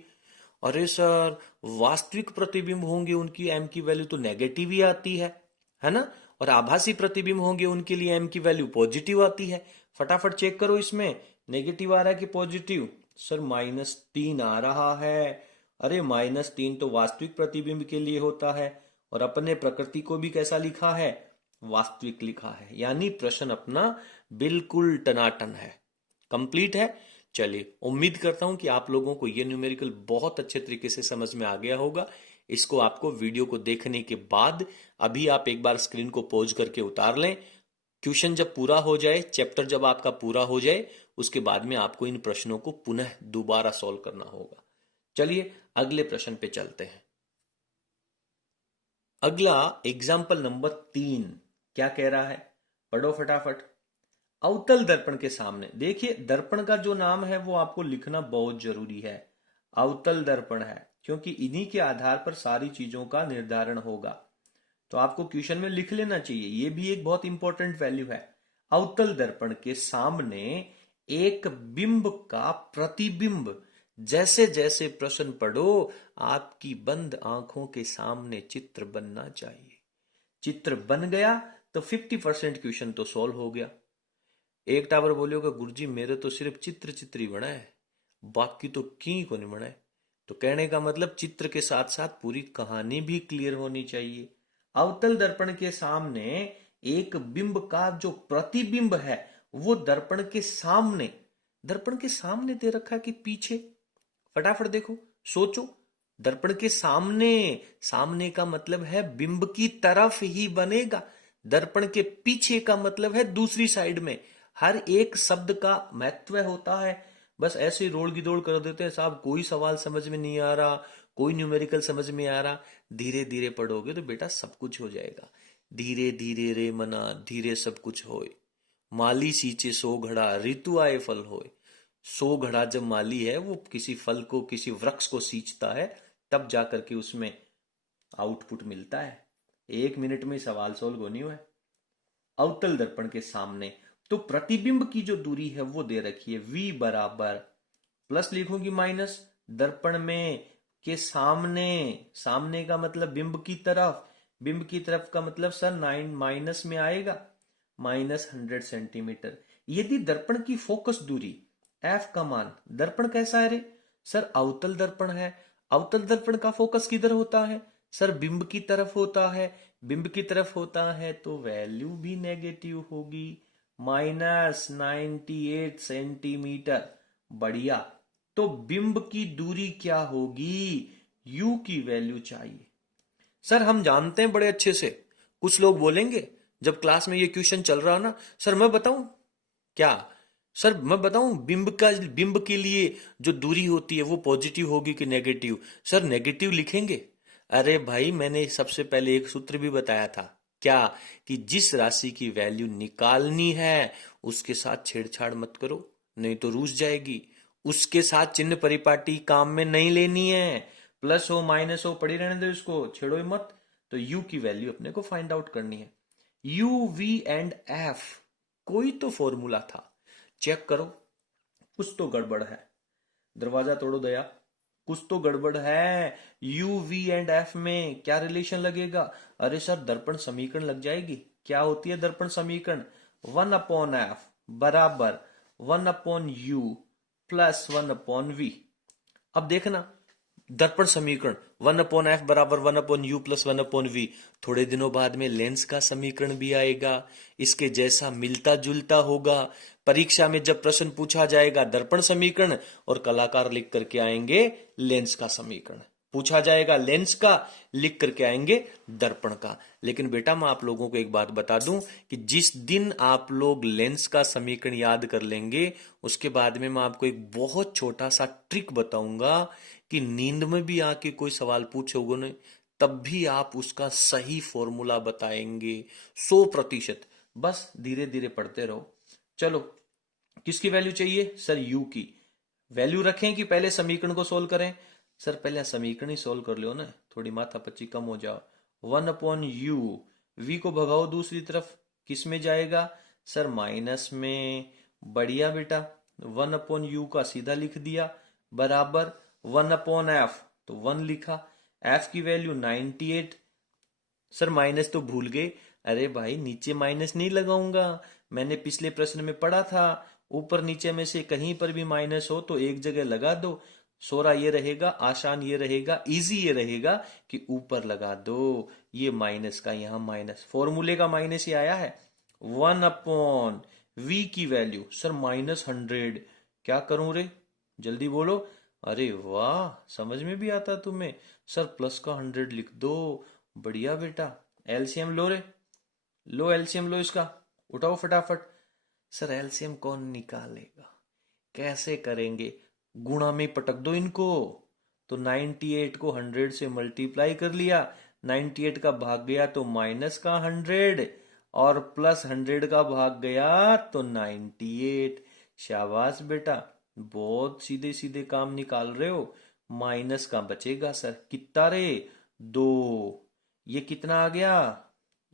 अरे सर वास्तविक प्रतिबिंब होंगे उनकी m की वैल्यू तो नेगेटिव ही आती है ना? और आभासी प्रतिबिंब होंगे उनके लिए m की वैल्यू पॉजिटिव आती है। फटाफट चेक करो इसमें नेगेटिव आ रहा है कि पॉजिटिव? सर -3 आ रहा है। अरे -3 तो वास्तविक प्रतिबिंब के लिए होता है, और अपने प्रकृति को भी कैसा लिखा है? वास्तविक लिखा है। यानी प्रश्न अपना बिल्कुल टनाटन है, कंप्लीट है। चलिए उम्मीद करता हूं कि आप लोगों को ये न्यूमेरिकल बहुत अच्छे तरीके से समझ में आ गया होगा। इसको आपको वीडियो को देखने के बाद अभी आप एक बार स्क्रीन को पॉज करके उतार लें। क्वेश्चन जब पूरा हो जाए, चैप्टर जब आपका पूरा हो जाए, उसके बाद में आपको इन प्रश्नों को पुनः दोबारा सॉल्व करना होगा। चलिए अगले प्रश्न पे चलते हैं। अगला एग्जाम्पल नंबर 3 क्या कह रहा है? पढ़ो फटाफट। अवतल दर्पण के सामने देखिए, दर्पण का जो नाम है वो आपको लिखना बहुत जरूरी है। अवतल दर्पण है क्योंकि इन्हीं के आधार पर सारी चीजों का निर्धारण होगा। तो आपको क्वेश्चन में लिख लेना चाहिए, ये भी एक बहुत इंपॉर्टेंट वैल्यू है। अवतल दर्पण के सामने एक बिंब का प्रतिबिंब। जैसे जैसे प्रश्न पढ़ो आपकी बंद आंखों के सामने चित्र बनना चाहिए। चित्र बन गया तो 50% क्वेश्चन तो सॉल्व हो गया। एक टावर बोलियोगा गुरुजी मेरे तो सिर्फ चित्र चित्र ही बना है, बाकी तो की को नहीं बना है। तो कहने का मतलब चित्र के साथ साथ पूरी कहानी भी क्लियर होनी चाहिए। अवतल दर्पण के सामने एक बिंब का जो प्रतिबिंब है वो दर्पण के सामने दे रखा है कि पीछे? फटाफट देखो, सोचो। दर्पण के सामने, सामने का मतलब है बिंब की तरफ ही बनेगा। दर्पण के पीछे का मतलब है दूसरी साइड में। हर एक शब्द का महत्व होता है। बस ऐसे ही रोल की दौड़ कर देते हैं साहब, कोई सवाल समझ में नहीं आ रहा, कोई न्यूमेरिकल समझ में आ रहा। धीरे धीरे पढ़ोगे तो बेटा सब कुछ हो जाएगा। धीरे धीरे रे मना धीरे सब कुछ होए, माली सींचे सो घड़ा ऋतु आए फल होए। सो घड़ा जब माली है वो किसी फल को, किसी वृक्ष को सींचता है, तब जाकर के उसमें आउटपुट मिलता है। 1 मिनट में सवाल सोल्व होनी है। अवतल दर्पण के सामने तो प्रतिबिंब की जो दूरी है वो दे रखी है v बराबर, प्लस लिखूंगी माइनस, दर्पण में के सामने, सामने का मतलब बिंब की तरफ, बिंब की तरफ का मतलब सर 9 माइनस में आएगा, -100 सेंटीमीटर। यदि दर्पण की फोकस दूरी f का मान, दर्पण कैसा है रे सर? अवतल दर्पण है। अवतल दर्पण का फोकस किधर होता है सर? बिंब की तरफ होता है। बिंब की तरफ होता है तो वैल्यू भी नेगेटिव होगी, -98 सेंटीमीटर। बढ़िया। तो बिंब की दूरी क्या होगी? u की वैल्यू चाहिए। सर हम जानते हैं बड़े अच्छे से। कुछ लोग बोलेंगे जब क्लास में ये क्वेश्चन चल रहा ना, सर मैं बताऊं क्या? सर मैं बताऊं बिंब के लिए जो दूरी होती है वो पॉजिटिव होगी कि नेगेटिव? सर नेगेटिव लिखेंगे। अरे भाई मैंने सबसे पहले एक सूत्र भी बताया था, क्या? कि जिस राशि की वैल्यू निकालनी है उसके साथ छेड़छाड़ मत करो, नहीं तो रूस जाएगी। उसके साथ चिन्ह परिपाटी काम में नहीं लेनी है। प्लस हो माइनस हो पड़ी रहने दो, इसको छेड़ो ही मत। तो u की वैल्यू अपने को फाइंड आउट करनी है। u, v एंड f कोई तो फॉर्मूला था, चेक करो। कुछ तो गड़बड़ है। दरवाजा तोड़ो दया, कुछ तो गड़बड़ है। u, v एंड f में क्या रिलेशन लगेगा? अरे सर दर्पण समीकरण लग जाएगी। क्या होती है दर्पण समीकरण? 1/f बराबर 1/u प्लस 1/v। अब देखना, दर्पण समीकरण 1/f बराबर 1/u प्लस 1/v। थोड़े दिनों बाद में लेंस का समीकरण भी आएगा, इसके जैसा मिलता जुलता होगा। परीक्षा में जब प्रश्न पूछा जाएगा दर्पण समीकरण, और कलाकार लिख करके आएंगे लेंस का समीकरण। पूछा जाएगा लेंस का, लिख करके आएंगे दर्पण का। लेकिन बेटा मैं आप लोगों को एक बात बता दूं कि जिस दिन आप लोग लेंस का समीकरण याद कर लेंगे, उसके बाद में मैं आपको एक बहुत छोटा सा ट्रिक बताऊंगा कि नींद में भी आके कोई सवाल पूछोगे ना, तब भी आप उसका सही फॉर्मूला बताएंगे 100%। बस धीरे धीरे पढ़ते रहो। चलो, किसकी वैल्यू चाहिए सर? u की वैल्यू रखें कि पहले समीकरण को सोल्व करें? सर पहले समीकरण ही सोल्व कर लो ना, थोड़ी माथापच्ची कम हो जाओ। 1/u, v को भगाओ दूसरी तरफ, किस में जाएगा सर? माइनस में। बढ़िया बेटा, 1/u का सीधा लिख दिया बराबर 1/f, तो 1 लिखा। f की वैल्यू 98। सर माइनस तो भूल गए। अरे भाई नीचे माइनस नहीं लगाऊंगा, मैंने पिछले प्रश्न में पढ़ा था ऊपर नीचे में से कहीं पर भी माइनस हो तो एक जगह लगा दो। सोरा ये रहेगा, आसान ये रहेगा, इजी ये रहेगा कि ऊपर लगा दो। ये माइनस का यहां माइनस, फॉर्मूले का माइनस ही आया है। 1/v की वैल्यू सर -100। क्या करूं रे, जल्दी बोलो। अरे वाह, समझ में भी आता तुम्हें। सर प्लस का 100 लिख दो। बढ़िया बेटा, एलसीएम लो रे, लो एलसीएम लो इसका, उठाओ फटाफट। सर एलसीएम कौन निकालेगा, कैसे करेंगे? गुणा में पटक दो इनको। तो 98 को 100 से मल्टीप्लाई कर लिया, 98 का भाग गया तो माइनस का 100, और प्लस 100 का भाग गया तो 98। शाबाश बेटा, बहुत सीधे सीधे काम निकाल रहे हो। माइनस का बचेगा सर कितना रे? 2। ये कितना आ गया?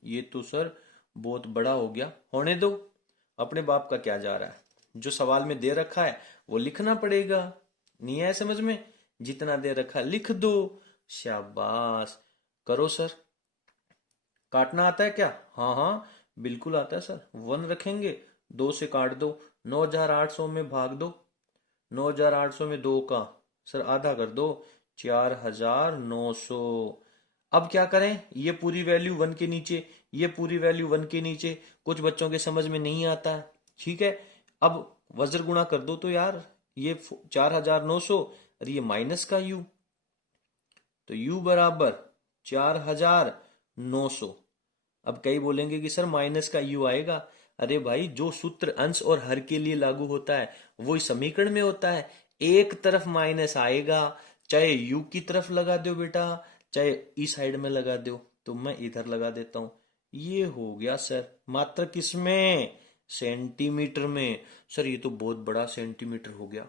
ये तो सर बहुत बड़ा हो गया। होने दो, अपने बाप का क्या जा रहा है। जो सवाल में दे रखा है वो लिखना पड़ेगा। नहीं है समझ में? जितना दे रखा है लिख दो। शाबाश, करो सर। काटना आता है क्या? हाँ हाँ बिल्कुल आता है सर। 1 रखेंगे, 2 से काट दो, 9800 में भाग दो। 9800 में 2 का सर आधा कर दो, 4900। अब क्या करें, ये पूरी वैल्यू 1 के नीचे, ये पूरी वैल्यू 1 के नीचे, कुछ बच्चों के समझ में नहीं आता है। ठीक है, अब वज्र गुणा कर दो तो यार, ये 4900 और ये माइनस का u, तो u बराबर 4900। अब कई बोलेंगे कि सर माइनस का u आएगा। अरे भाई, जो सूत्र अंश और हर के लिए लागू होता है वो इस समीकरण में होता है। एक तरफ माइनस आएगा, चाहे u की तरफ लगा दो बेटा, चाहे इस साइड में लगा दो। तो मैं इधर लगा देता हूं। ये हो गया सर, मात्र किसमें? सेंटीमीटर में। सर ये तो बहुत बड़ा सेंटीमीटर हो गया।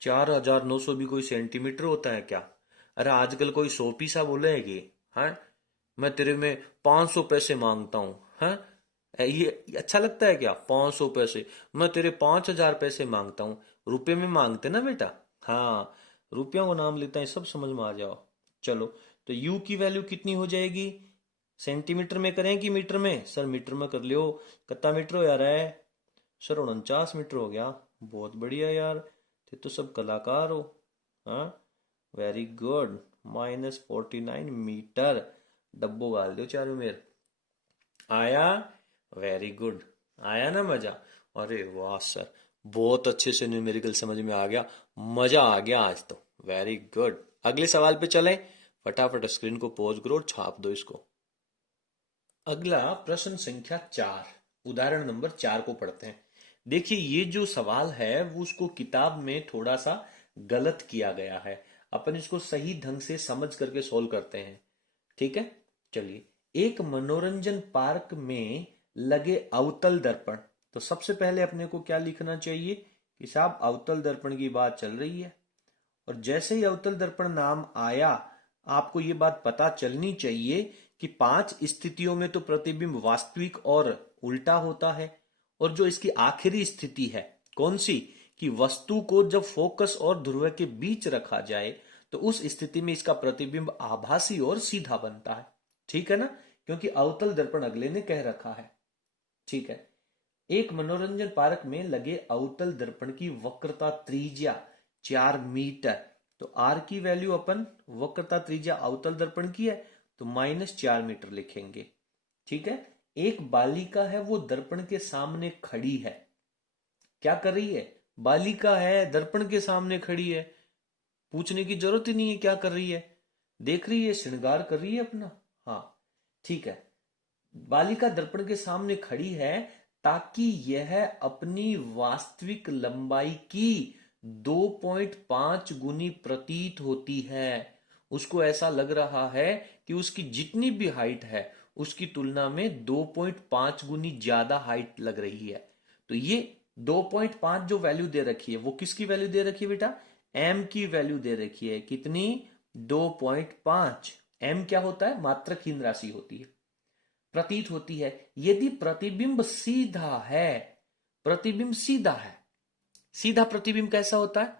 4900 भी कोई सेंटीमीटर होता है क्या? अरे आजकल कोई 100 पीसा बोलेगी, हाँ? मैं तेरे में 500 पैसे मांगता हूँ, हाँ? ये अच्छा लगता है क्या? 500 पैसे, मैं तेरे 5000 पैसे मांगता हूँ। रुपए में मांगते ना बेटा, हाँ, रुपयों को नाम लेता है, सब समझ में आ जाओ। चलो, तो u की वैल्यू कितनी हो जाएगी? सेंटीमीटर में करें कि मीटर में? सर मीटर में कर लियो। कितना मीटर हो यार है? सर 49 मीटर हो गया। बहुत बढ़िया यार, ते तो सब कलाकार हो। हाँ, वेरी गुड। -49 मीटर। डब्बो गाल दो चारों मेर। आया? Very good. आया ना मजा? अरे वाह सर, बहुत अच्छे से न्यूमेरिकल समझ में आ गया। मजा आ गया आज तो। Very good. अगले सवाल पे चलें। फटाफट स्क्रीन को पॉज करो और छाप दो इसको। अगला प्रश्न संख्या 4, उदाहरण नंबर 4 को पढ़ते हैं। देखिए, ये जो सवाल है वो उसको किताब में थोड़ा सा गलत किया गया है। अपन इसको सही ढंग से समझ करके सोल्व करते हैं। ठीक है, चलिए। एक मनोरंजन पार्क में लगे अवतल दर्पण। तो सबसे पहले अपने को क्या लिखना चाहिए कि साहब अवतल दर्पण की बात चल रही है। और जैसे ही अवतल दर्पण नाम आया, आपको ये बात पता चलनी चाहिए कि 5 स्थितियों में तो प्रतिबिंब वास्तविक और उल्टा होता है। और जो इसकी आखिरी स्थिति है, कौन सी? कि वस्तु को जब फोकस और ध्रुव के बीच रखा जाए तो उस स्थिति में इसका प्रतिबिंब आभासी और सीधा बनता है। ठीक है ना, क्योंकि अवतल दर्पण अगले ने कह रखा है। ठीक है, एक मनोरंजन पार्क में लगे अवतल दर्पण की वक्रता त्रिज्या 4 मीटर। तो आर की वैल्यू अपन, वक्रता त्रिज्या अवतल दर्पण की है तो -4 मीटर लिखेंगे। ठीक है, एक बालिका है, वो दर्पण के सामने खड़ी है। क्या कर रही है? बालिका है, दर्पण के सामने खड़ी है। पूछने की जरूरत ही नहीं है क्या कर रही है। देख रही है, श्रृंगार कर रही है अपना। हाँ, ठीक है। बालिका दर्पण के सामने खड़ी है ताकि यह अपनी वास्तविक लंबाई की 2.5 गुनी प्रतीत होती है। उसको ऐसा लग रहा है कि उसकी जितनी भी हाइट है उसकी तुलना में 2.5 गुनी ज्यादा हाइट लग रही है। तो ये 2.5 जो वैल्यू दे रखी है वो किसकी वैल्यू दे रखी है बेटा? m की वैल्यू दे रखी है। कितनी? 2.5। m क्या होता है? मात्रकहीन राशि होती है, प्रतीत होती है। यदि प्रतिबिंब सीधा है, प्रतिबिंब सीधा है, सीधा प्रतिबिंब कैसा होता है?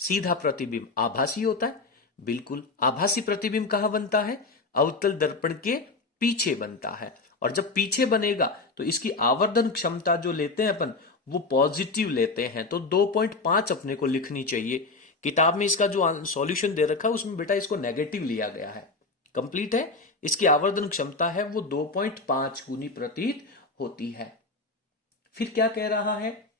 सीधा प्रतिबिंब आभासी होता है। बिल्कुल, आभासी प्रतिबिंब कहां बनता है? अवतल दर्पण के पीछे बनता है। और जब पीछे बनेगा तो इसकी आवर्धन क्षमता जो लेते हैं अपन, वो पॉजिटिव लेते हैं। तो 2.5 अपने को लिखनी चाहिए। किताब में इसका जो सॉल्यूशन दे रखा है उसमें बेटा इसको नेगेटिव लिया गया है। कंप्लीट है। इसकी आवर्धन क्षमता है वो 2.5 गुनी प्रतीत होती है। फिर क्या कह रहा है?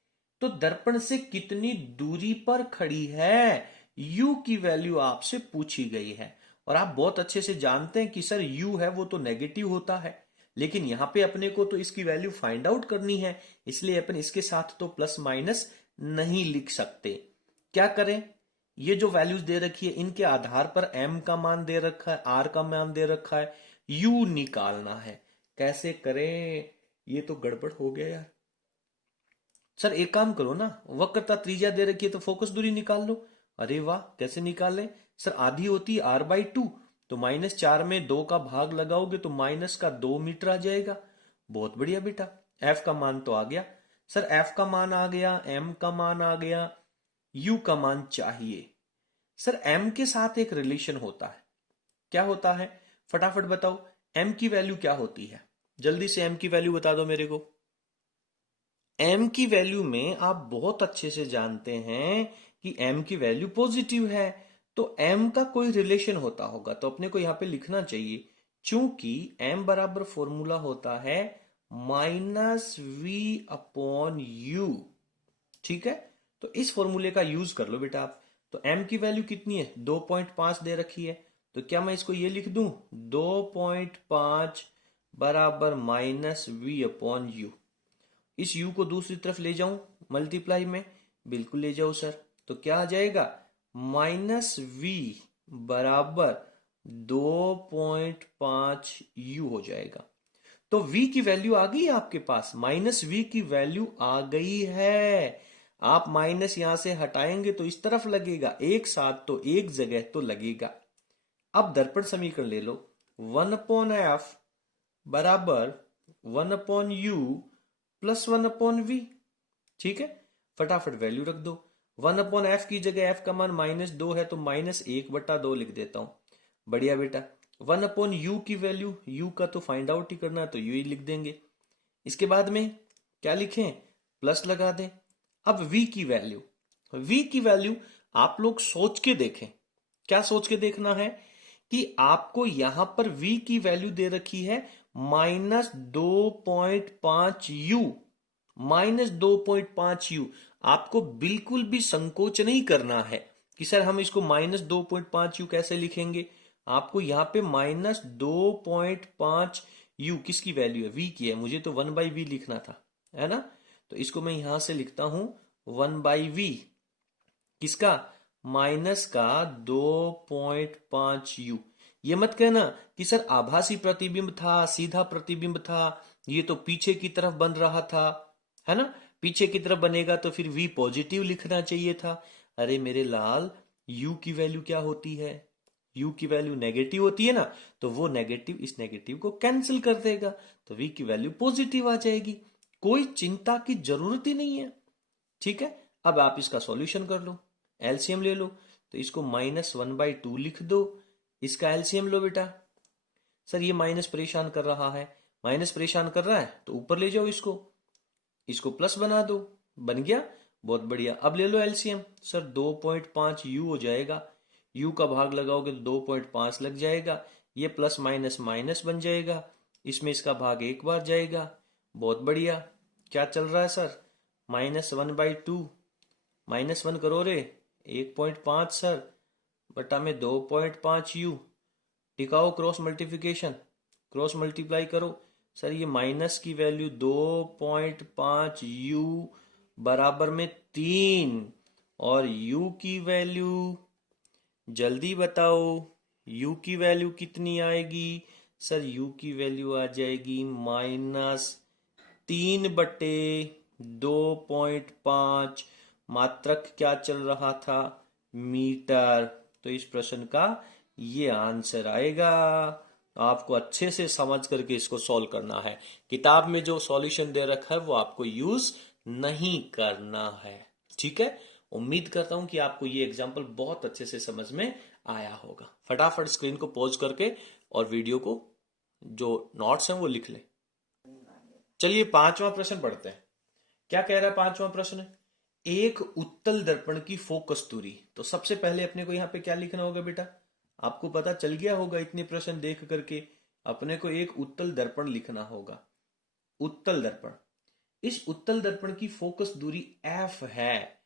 तो दर्पण से कितनी दूरी पर खड़ी है, u की वैल्यू आपसे पूछी गई है। और आप बहुत अच्छे से जानते हैं कि सर u है वो तो नेगेटिव होता है, लेकिन यहां पे अपने को तो इसकी वैल्यू फाइंड आउट करनी है, इसलिए अपन इसके साथ तो प्लस माइनस नहीं लिख सकते। क्या करें? ये जो वैल्यूज दे रखी है इनके आधार पर m का मान दे रखा है, r का मान दे रखा है, u निकालना है। कैसे करें? ये तो गड़बड़ हो गया यार। सर एक काम करो ना, वक्रता त्रिज्या दे रखी है तो फोकस दूरी निकाल लो। अरे वाह, कैसे निकालें? सर आधी होती है r/2, तो -4 में 2 का भाग लगाओगे तो -2 मीटर आ जाएगा। बहुत बढ़िया बेटा, f का मान तो आ गया। सर f का मान आ गया, m का मान आ गया, u का मान चाहिए। सर m के साथ एक रिलेशन होता है। क्या होता है? फटाफट बताओ, m की वैल्यू क्या होती है? जल्दी से m की वैल्यू बता दो मेरे को। m की वैल्यू में आप बहुत अच्छे से जानते हैं कि m की वैल्यू पॉजिटिव है। तो m का कोई रिलेशन होता होगा, तो अपने को यहां पे लिखना चाहिए, चूंकि m बराबर फॉर्मूला होता है -v/u। ठीक है, तो इस फॉर्मूले का यूज कर लो बेटा आप। तो m की वैल्यू कितनी है, 2.5 दे रखी है, तो क्या मैं इसको ये लिख दूं, 2.5 बराबर -v/u। इस u को दूसरी तरफ ले जाऊं मल्टीप्लाई में, बिल्कुल ले जाओ सर। तो क्या आ जाएगा, -v बराबर 2.5u हो जाएगा। तो v की वैल्यू आ गई है आपके पास, -v की वैल्यू आ गई है। आप माइनस यहां से हटाएंगे तो इस तरफ लगेगा, एक साथ तो एक जगह तो लगेगा। अब दर्पण समीकरण ले लो, 1/f बराबर 1/u प्लस 1/v। ठीक है, फटाफट वैल्यू रख दो। 1/f की जगह f का मान -2 है, तो -1/2 लिख देता हूं। बढ़िया बेटा। 1/u की वैल्यू, u का तो फाइंड आउट ही करना है, तो u ही लिख देंगे। इसके बाद में क्या लिखें, प्लस लगा दें। अब v की वैल्यू आप लोग सोच के देखें। क्या सोच के देखना है कि आपको यहां पर v की वैल्यू दे रखी है -2.5u। -2.5u। आपको बिल्कुल भी संकोच नहीं करना है कि सर हम इसको -2.5u कैसे लिखेंगे। आपको यहां पे -2.5u किसकी वैल्यू है, v की है, मुझे तो 1/v लिखना था, है ना। तो इसको मैं यहां से लिखता हूं 1/v, किसका, माइनस का 2.5u। ये मत कहना कि सर आभासी प्रतिबिंब था, सीधा प्रतिबिंब था, ये तो पीछे की तरफ बन रहा था, है ना। पीछे की तरफ बनेगा तो फिर v पॉजिटिव लिखना चाहिए था। अरे मेरे लाल, u की वैल्यू क्या होती है, u की वैल्यू नेगेटिव होती है ना, तो वो नेगेटिव इस नेगेटिव को कैंसिल कर देगा, तो v की वैल्यू पॉजिटिव आ जाएगी। कोई चिंता की जरूरत ही नहीं है। ठीक है, अब आप इसका सॉल्यूशन कर लो, एलसीएम ले लो। तो इसको -1/2 लिख दो, इसका एलसीएम लो बेटा। सर ये माइनस परेशान कर रहा है, माइनस परेशान कर रहा है तो ऊपर ले जाओ इसको प्लस बना दो, बन गया, बहुत बढ़िया। अब ले लो एलसीएम। सर 2.5u हो जाएगा, u का भाग लगाओगे तो 2.5 लग जाएगा, ये प्लस माइनस माइनस बन जाएगा, इसमें इसका भाग एक बार जाएगा, बहुत बढ़िया। क्या चल रहा है सर, -1/2, -1 करो रे, 1.5 सर, बटा में 2.5u, टिकाओ क्रॉस मल्टीप्लिकेशन, क्रॉस मल्टीप्लाई करो। सर ये माइनस की वैल्यू 2.5u बराबर में 3, और u की वैल्यू जल्दी बताओ, u की वैल्यू कितनी आएगी। सर u की वैल्यू आ जाएगी -3/2.5। मात्रक क्या चल रहा था, मीटर। तो इस प्रश्न का ये आंसर आएगा। आपको अच्छे से समझ करके इसको सॉल्व करना है। किताब में जो सॉल्यूशन दे रखा है वो आपको यूज नहीं करना है। ठीक है, उम्मीद करता हूं कि आपको ये एग्जाम्पल बहुत अच्छे से समझ में आया होगा। फटाफट स्क्रीन को पॉज करके और वीडियो को जो नोट्स हैं वो लिख लें। चलिए 5वां प्रश्न पढ़ते हैं। क्या कह रहा है 5वां प्रश्न, एक उत्तल दर्पण की फोकस दूरी। तो सबसे पहले अपने को यहां पे क्या लिखना होगा बेटा, आपको पता चल गया होगा इतने प्रश्न देख करके, अपने को एक उत्तल दर्पण लिखना होगा। उत्तल दर्पण, इस उत्तल दर्पण की फोकस दूरी f है।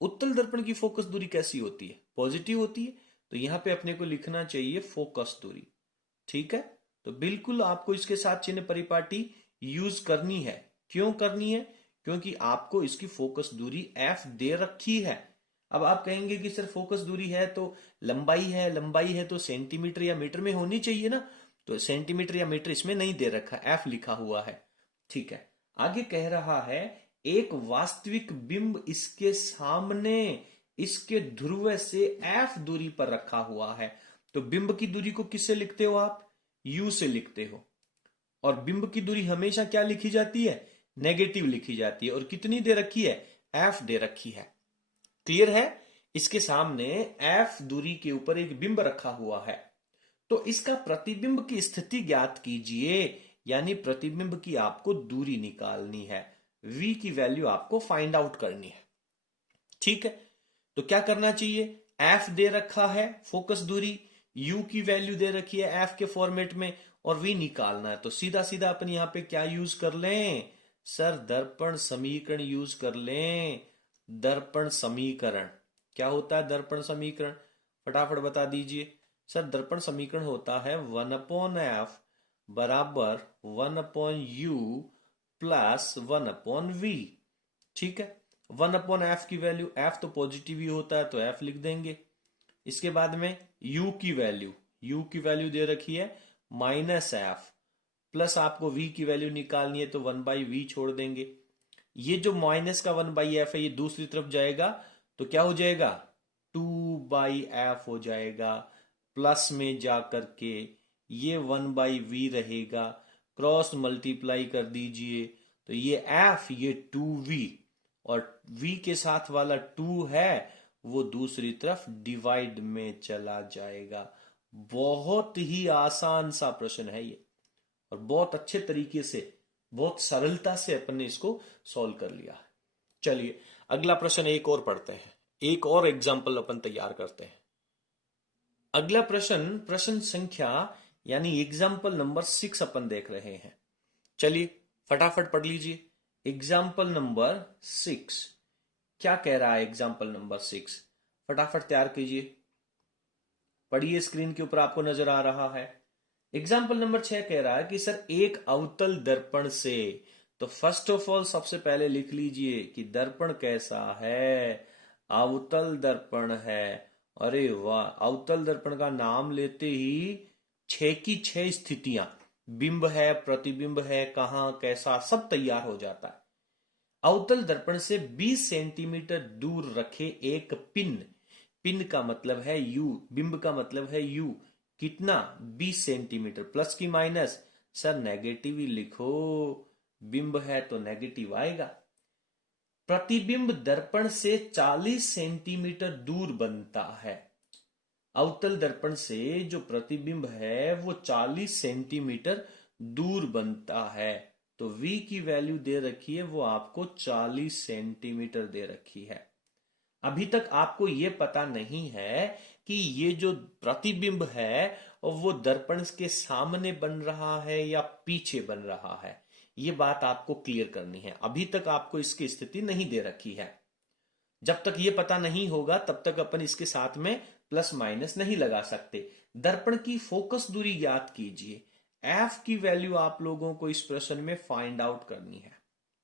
उत्तल दर्पण की फोकस दूरी कैसी होती है, पॉजिटिव होती है, तो यहां पे अपने को लिखना चाहिए फोकस दूरी। ठीक है, तो बिल्कुल आपको इसके साथ चिन्ह परिपाटी यूज करनी है। क्यों करनी है, क्योंकि आपको इसकी फोकस दूरी f दे रखी है। अब आप कहेंगे कि सर फोकस दूरी है तो लंबाई है तो सेंटीमीटर या मीटर में होनी चाहिए ना, तो सेंटीमीटर या मीटर इसमें नहीं दे रखा, f लिखा हुआ है। ठीक है, आगे कह रहा है एक वास्तविक बिंब इसके सामने इसके ध्रुव से f दूरी पर रखा हुआ है। तो बिंब की दूरी को किससे लिखते हो आप, u से लिखते हो, और बिंब की दूरी हमेशा क्या लिखी जाती है, नेगेटिव लिखी जाती है। और कितनी दे रखी है, f दे रखी है। क्लियर है, इसके सामने f दूरी के ऊपर एक बिंब रखा हुआ है, तो इसका प्रतिबिंब की स्थिति ज्ञात कीजिए, यानी प्रतिबिंब की आपको दूरी निकालनी है, v की वैल्यू आपको फाइंड आउट करनी है। ठीक है, तो क्या करना चाहिए, एफ दे रखा है फोकस दूरी, यू की वैल्यू दे रखी है एफ के फॉर्मेट में, और वी निकालना है। तो सीधा सीधा अपन यहां पे क्या यूज कर लें सर, दर्पण समीकरण यूज कर लें। दर्पण समीकरण क्या होता है? दर्पण समीकरण फटाफट बता दीजिए सर। दर्पण समीकरण होता है 1/f बराबर 1/u प्लस 1/v। ठीक है, 1/f की वैल्यू, एफ तो पॉजिटिव ही होता है तो एफ लिख देंगे। इसके बाद में u की वैल्यू दे रखी है -f, प्लस आपको v की वैल्यू निकालनी है तो 1/v छोड़ देंगे। ये जो माइनस का 1/f है ये दूसरी तरफ जाएगा तो क्या हो जाएगा? 2/f हो जाएगा। प्लस में जाकर के ये 1/v रहेगा, क्रॉस मल्टीप्लाई कर दीजिए तो ये f ये 2v, और v के साथ वाला 2 है वो दूसरी तरफ डिवाइड में चला जाएगा। बहुत ही आसान सा प्रश्न है ये, और बहुत अच्छे तरीके से, बहुत सरलता से अपन ने इसको सॉल्व कर लिया है। चलिए अगला प्रश्न एक और पढ़ते हैं, एक और एग्जाम्पल अपन तैयार करते हैं। अगला प्रश्न, प्रश्न संख्या यानी एग्जाम्पल नंबर 6 अपन देख रहे हैं। चलिए फटाफट पढ़ लीजिए। एग्जाम्पल नंबर 6 क्या कह रहा है? एग्जाम्पल नंबर 6 फटाफट तैयार कीजिए, पढ़िए, स्क्रीन के ऊपर आपको नजर आ रहा है। एग्जाम्पल नंबर 6 कह रहा है कि सर एक अवतल दर्पण से, तो फर्स्ट ऑफ ऑल सबसे पहले लिख लीजिए कि दर्पण कैसा है? अवतल दर्पण है। अरे वाह, अवतल दर्पण का नाम लेते ही 6 की 6 स्थितियां, बिंब है, प्रतिबिंब है, कहां कैसा, सब तैयार हो जाता है। अवतल दर्पण से 20 सेंटीमीटर दूर रखे एक पिन, पिन का मतलब है यू, बिंब का मतलब है यू, कितना? 20 सेंटीमीटर, प्लस की माइनस? सर नेगेटिव ही लिखो, बिंब है तो नेगेटिव आएगा। प्रतिबिंब दर्पण से 40 सेंटीमीटर दूर बनता है। अवतल दर्पण से जो प्रतिबिंब है वो 40 सेंटीमीटर दूर बनता है, तो v की वैल्यू दे रखी है, वो आपको 40 सेंटीमीटर दे रखी है। अभी तक आपको ये पता नहीं है कि ये जो प्रतिबिंब है वो दर्पण के सामने बन रहा है या पीछे बन रहा है, ये बात आपको क्लियर करनी है। अभी तक आपको इसकी स्थिति नहीं दे रखी है। जब तक ये पता नहीं होगा तब तक अपन इसके साथ में प्लस माइनस नहीं लगा सकते। दर्पण की फोकस दूरी ज्ञात कीजिए। एफ की वैल्यू आप लोगों को इस प्रश्न में फाइंड आउट करनी है।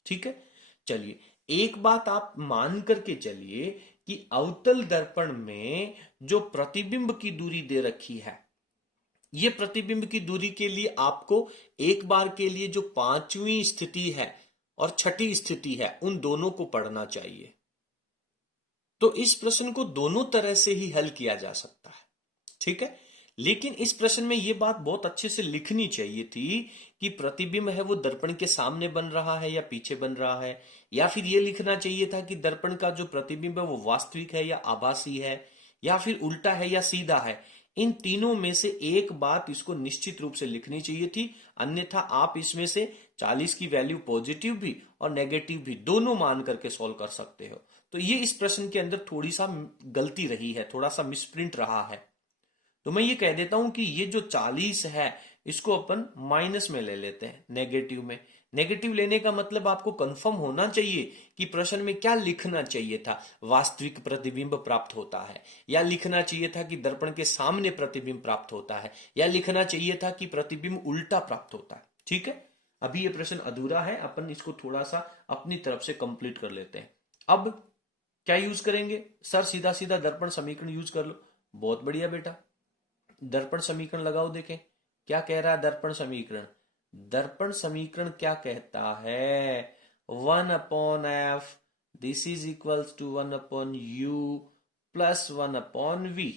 ठीक है, चलिए एक बात आप मान करके चलिए कि अवतल दर्पण में जो प्रतिबिंब की दूरी दे रखी है, ये प्रतिबिंब की दूरी के लिए आपको एक बार के लिए जो 5वीं स्थिति है और 6ठी स्थिति है उन दोनों को पढ़ना चाहिए। तो इस प्रश्न को दोनों तरह से ही हल किया जा सकता है। ठीक है, लेकिन इस प्रश्न में यह बात बहुत अच्छे से लिखनी चाहिए थी कि प्रतिबिंब है वो दर्पण के सामने बन रहा है या पीछे बन रहा है, या फिर यह लिखना चाहिए था कि दर्पण का जो प्रतिबिंब है वो वास्तविक है या आभासी है, या फिर उल्टा है या सीधा है। इन तीनों में से एक बात इसको निश्चित रूप से लिखनी चाहिए थी, अन्यथा आप इसमें से 40 की वैल्यू पॉजिटिव भी और नेगेटिव भी दोनों मान करके सॉल्व कर सकते हो। तो ये इस प्रश्न के अंदर थोड़ी सा गलती रही है, थोड़ा सा मिसप्रिंट रहा है। तो मैं ये कह देता हूं कि ये जो 40 है इसको अपन माइनस में ले लेते हैं, नेगेटिव में। नेगेटिव लेने का मतलब आपको कंफर्म होना चाहिए कि प्रश्न में क्या लिखना चाहिए था, वास्तविक प्रतिबिंब प्राप्त होता है, या लिखना चाहिए था कि दर्पण के सामने प्रतिबिंब प्राप्त होता है, या लिखना चाहिए था कि प्रतिबिंब उल्टा प्राप्त होता है। ठीक है, अभी ये प्रश्न अधूरा है, अपन इसको थोड़ा सा अपनी तरफ से कंप्लीट कर लेते हैं। अब क्या यूज करेंगे सर? सीधा सीधा दर्पण समीकरण यूज कर लो। बहुत बढ़िया बेटा, दर्पण समीकरण लगाओ, देखें क्या कह रहा है दर्पण समीकरण। दर्पण समीकरण क्या कहता है? 1/f this is equals to 1/u plus 1/v।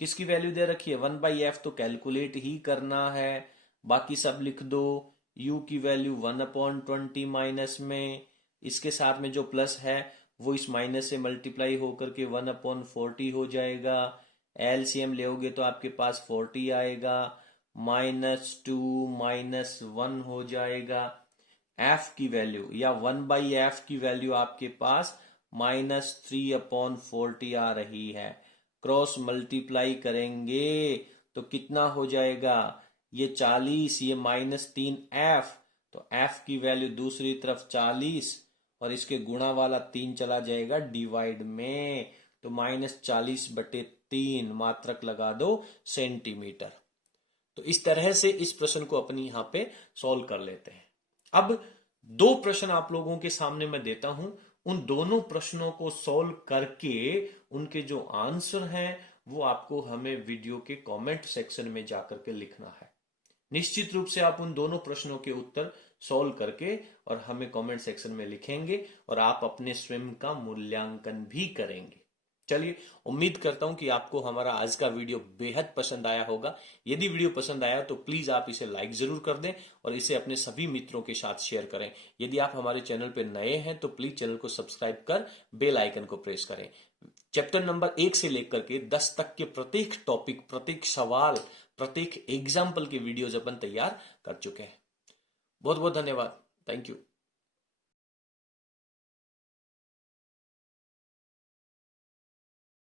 किसकी वैल्यू दे रखी है? 1/f तो कैलकुलेट ही करना है, बाकी सब लिख दो। u की वैल्यू 1/20 माइनस में, इसके साथ में जो प्लस है वो इस माइनस से मल्टीप्लाई होकर के 1/40 हो जाएगा। एलसीएम लेओगे तो आपके पास 40 आएगा, -2 -1 हो जाएगा। f की वैल्यू या 1/f की वैल्यू आपके पास -3/40 आ रही है। क्रॉस मल्टीप्लाई करेंगे तो कितना हो जाएगा, ये 40, ये -3f, तो f की वैल्यू दूसरी तरफ 40 और इसके गुणा वाला 3 चला जाएगा डिवाइड में, तो -40/3 मात्रक लगा दो सेंटीमीटर। तो इस तरह से इस प्रश्न को अपनी यहां पे सॉल्व कर लेते हैं। अब दो प्रश्न आप लोगों के सामने मैं देता हूं, उन दोनों प्रश्नों को सॉल्व करके उनके जो आंसर हैं वो आपको हमें वीडियो के कमेंट सेक्शन में जाकर के लिखना है। निश्चित रूप से आप उन दोनों प्रश्नों के उत्तर सॉल्व करके और हमें कमेंट सेक्शन में लिखेंगे और आप अपने स्वयं का मूल्यांकन भी करेंगे। चलिए, उम्मीद करता हूं कि आपको हमारा आज का वीडियो बेहद पसंद आया होगा। यदि वीडियो पसंद आया तो प्लीज आप इसे लाइक जरूर कर दें और इसे अपने सभी मित्रों के साथ शेयर करें। यदि आप हमारे चैनल पर नए हैं तो प्लीज चैनल को सब्सक्राइब कर बेल आइकन को प्रेस करें। चैप्टर नंबर 1 से लेकर के 10 तक के प्रत्येक टॉपिक, प्रत्येक सवाल, प्रत्येक एग्जाम्पल के वीडियोज अपन तैयार कर चुके हैं। बहुत बहुत धन्यवाद। Thank you.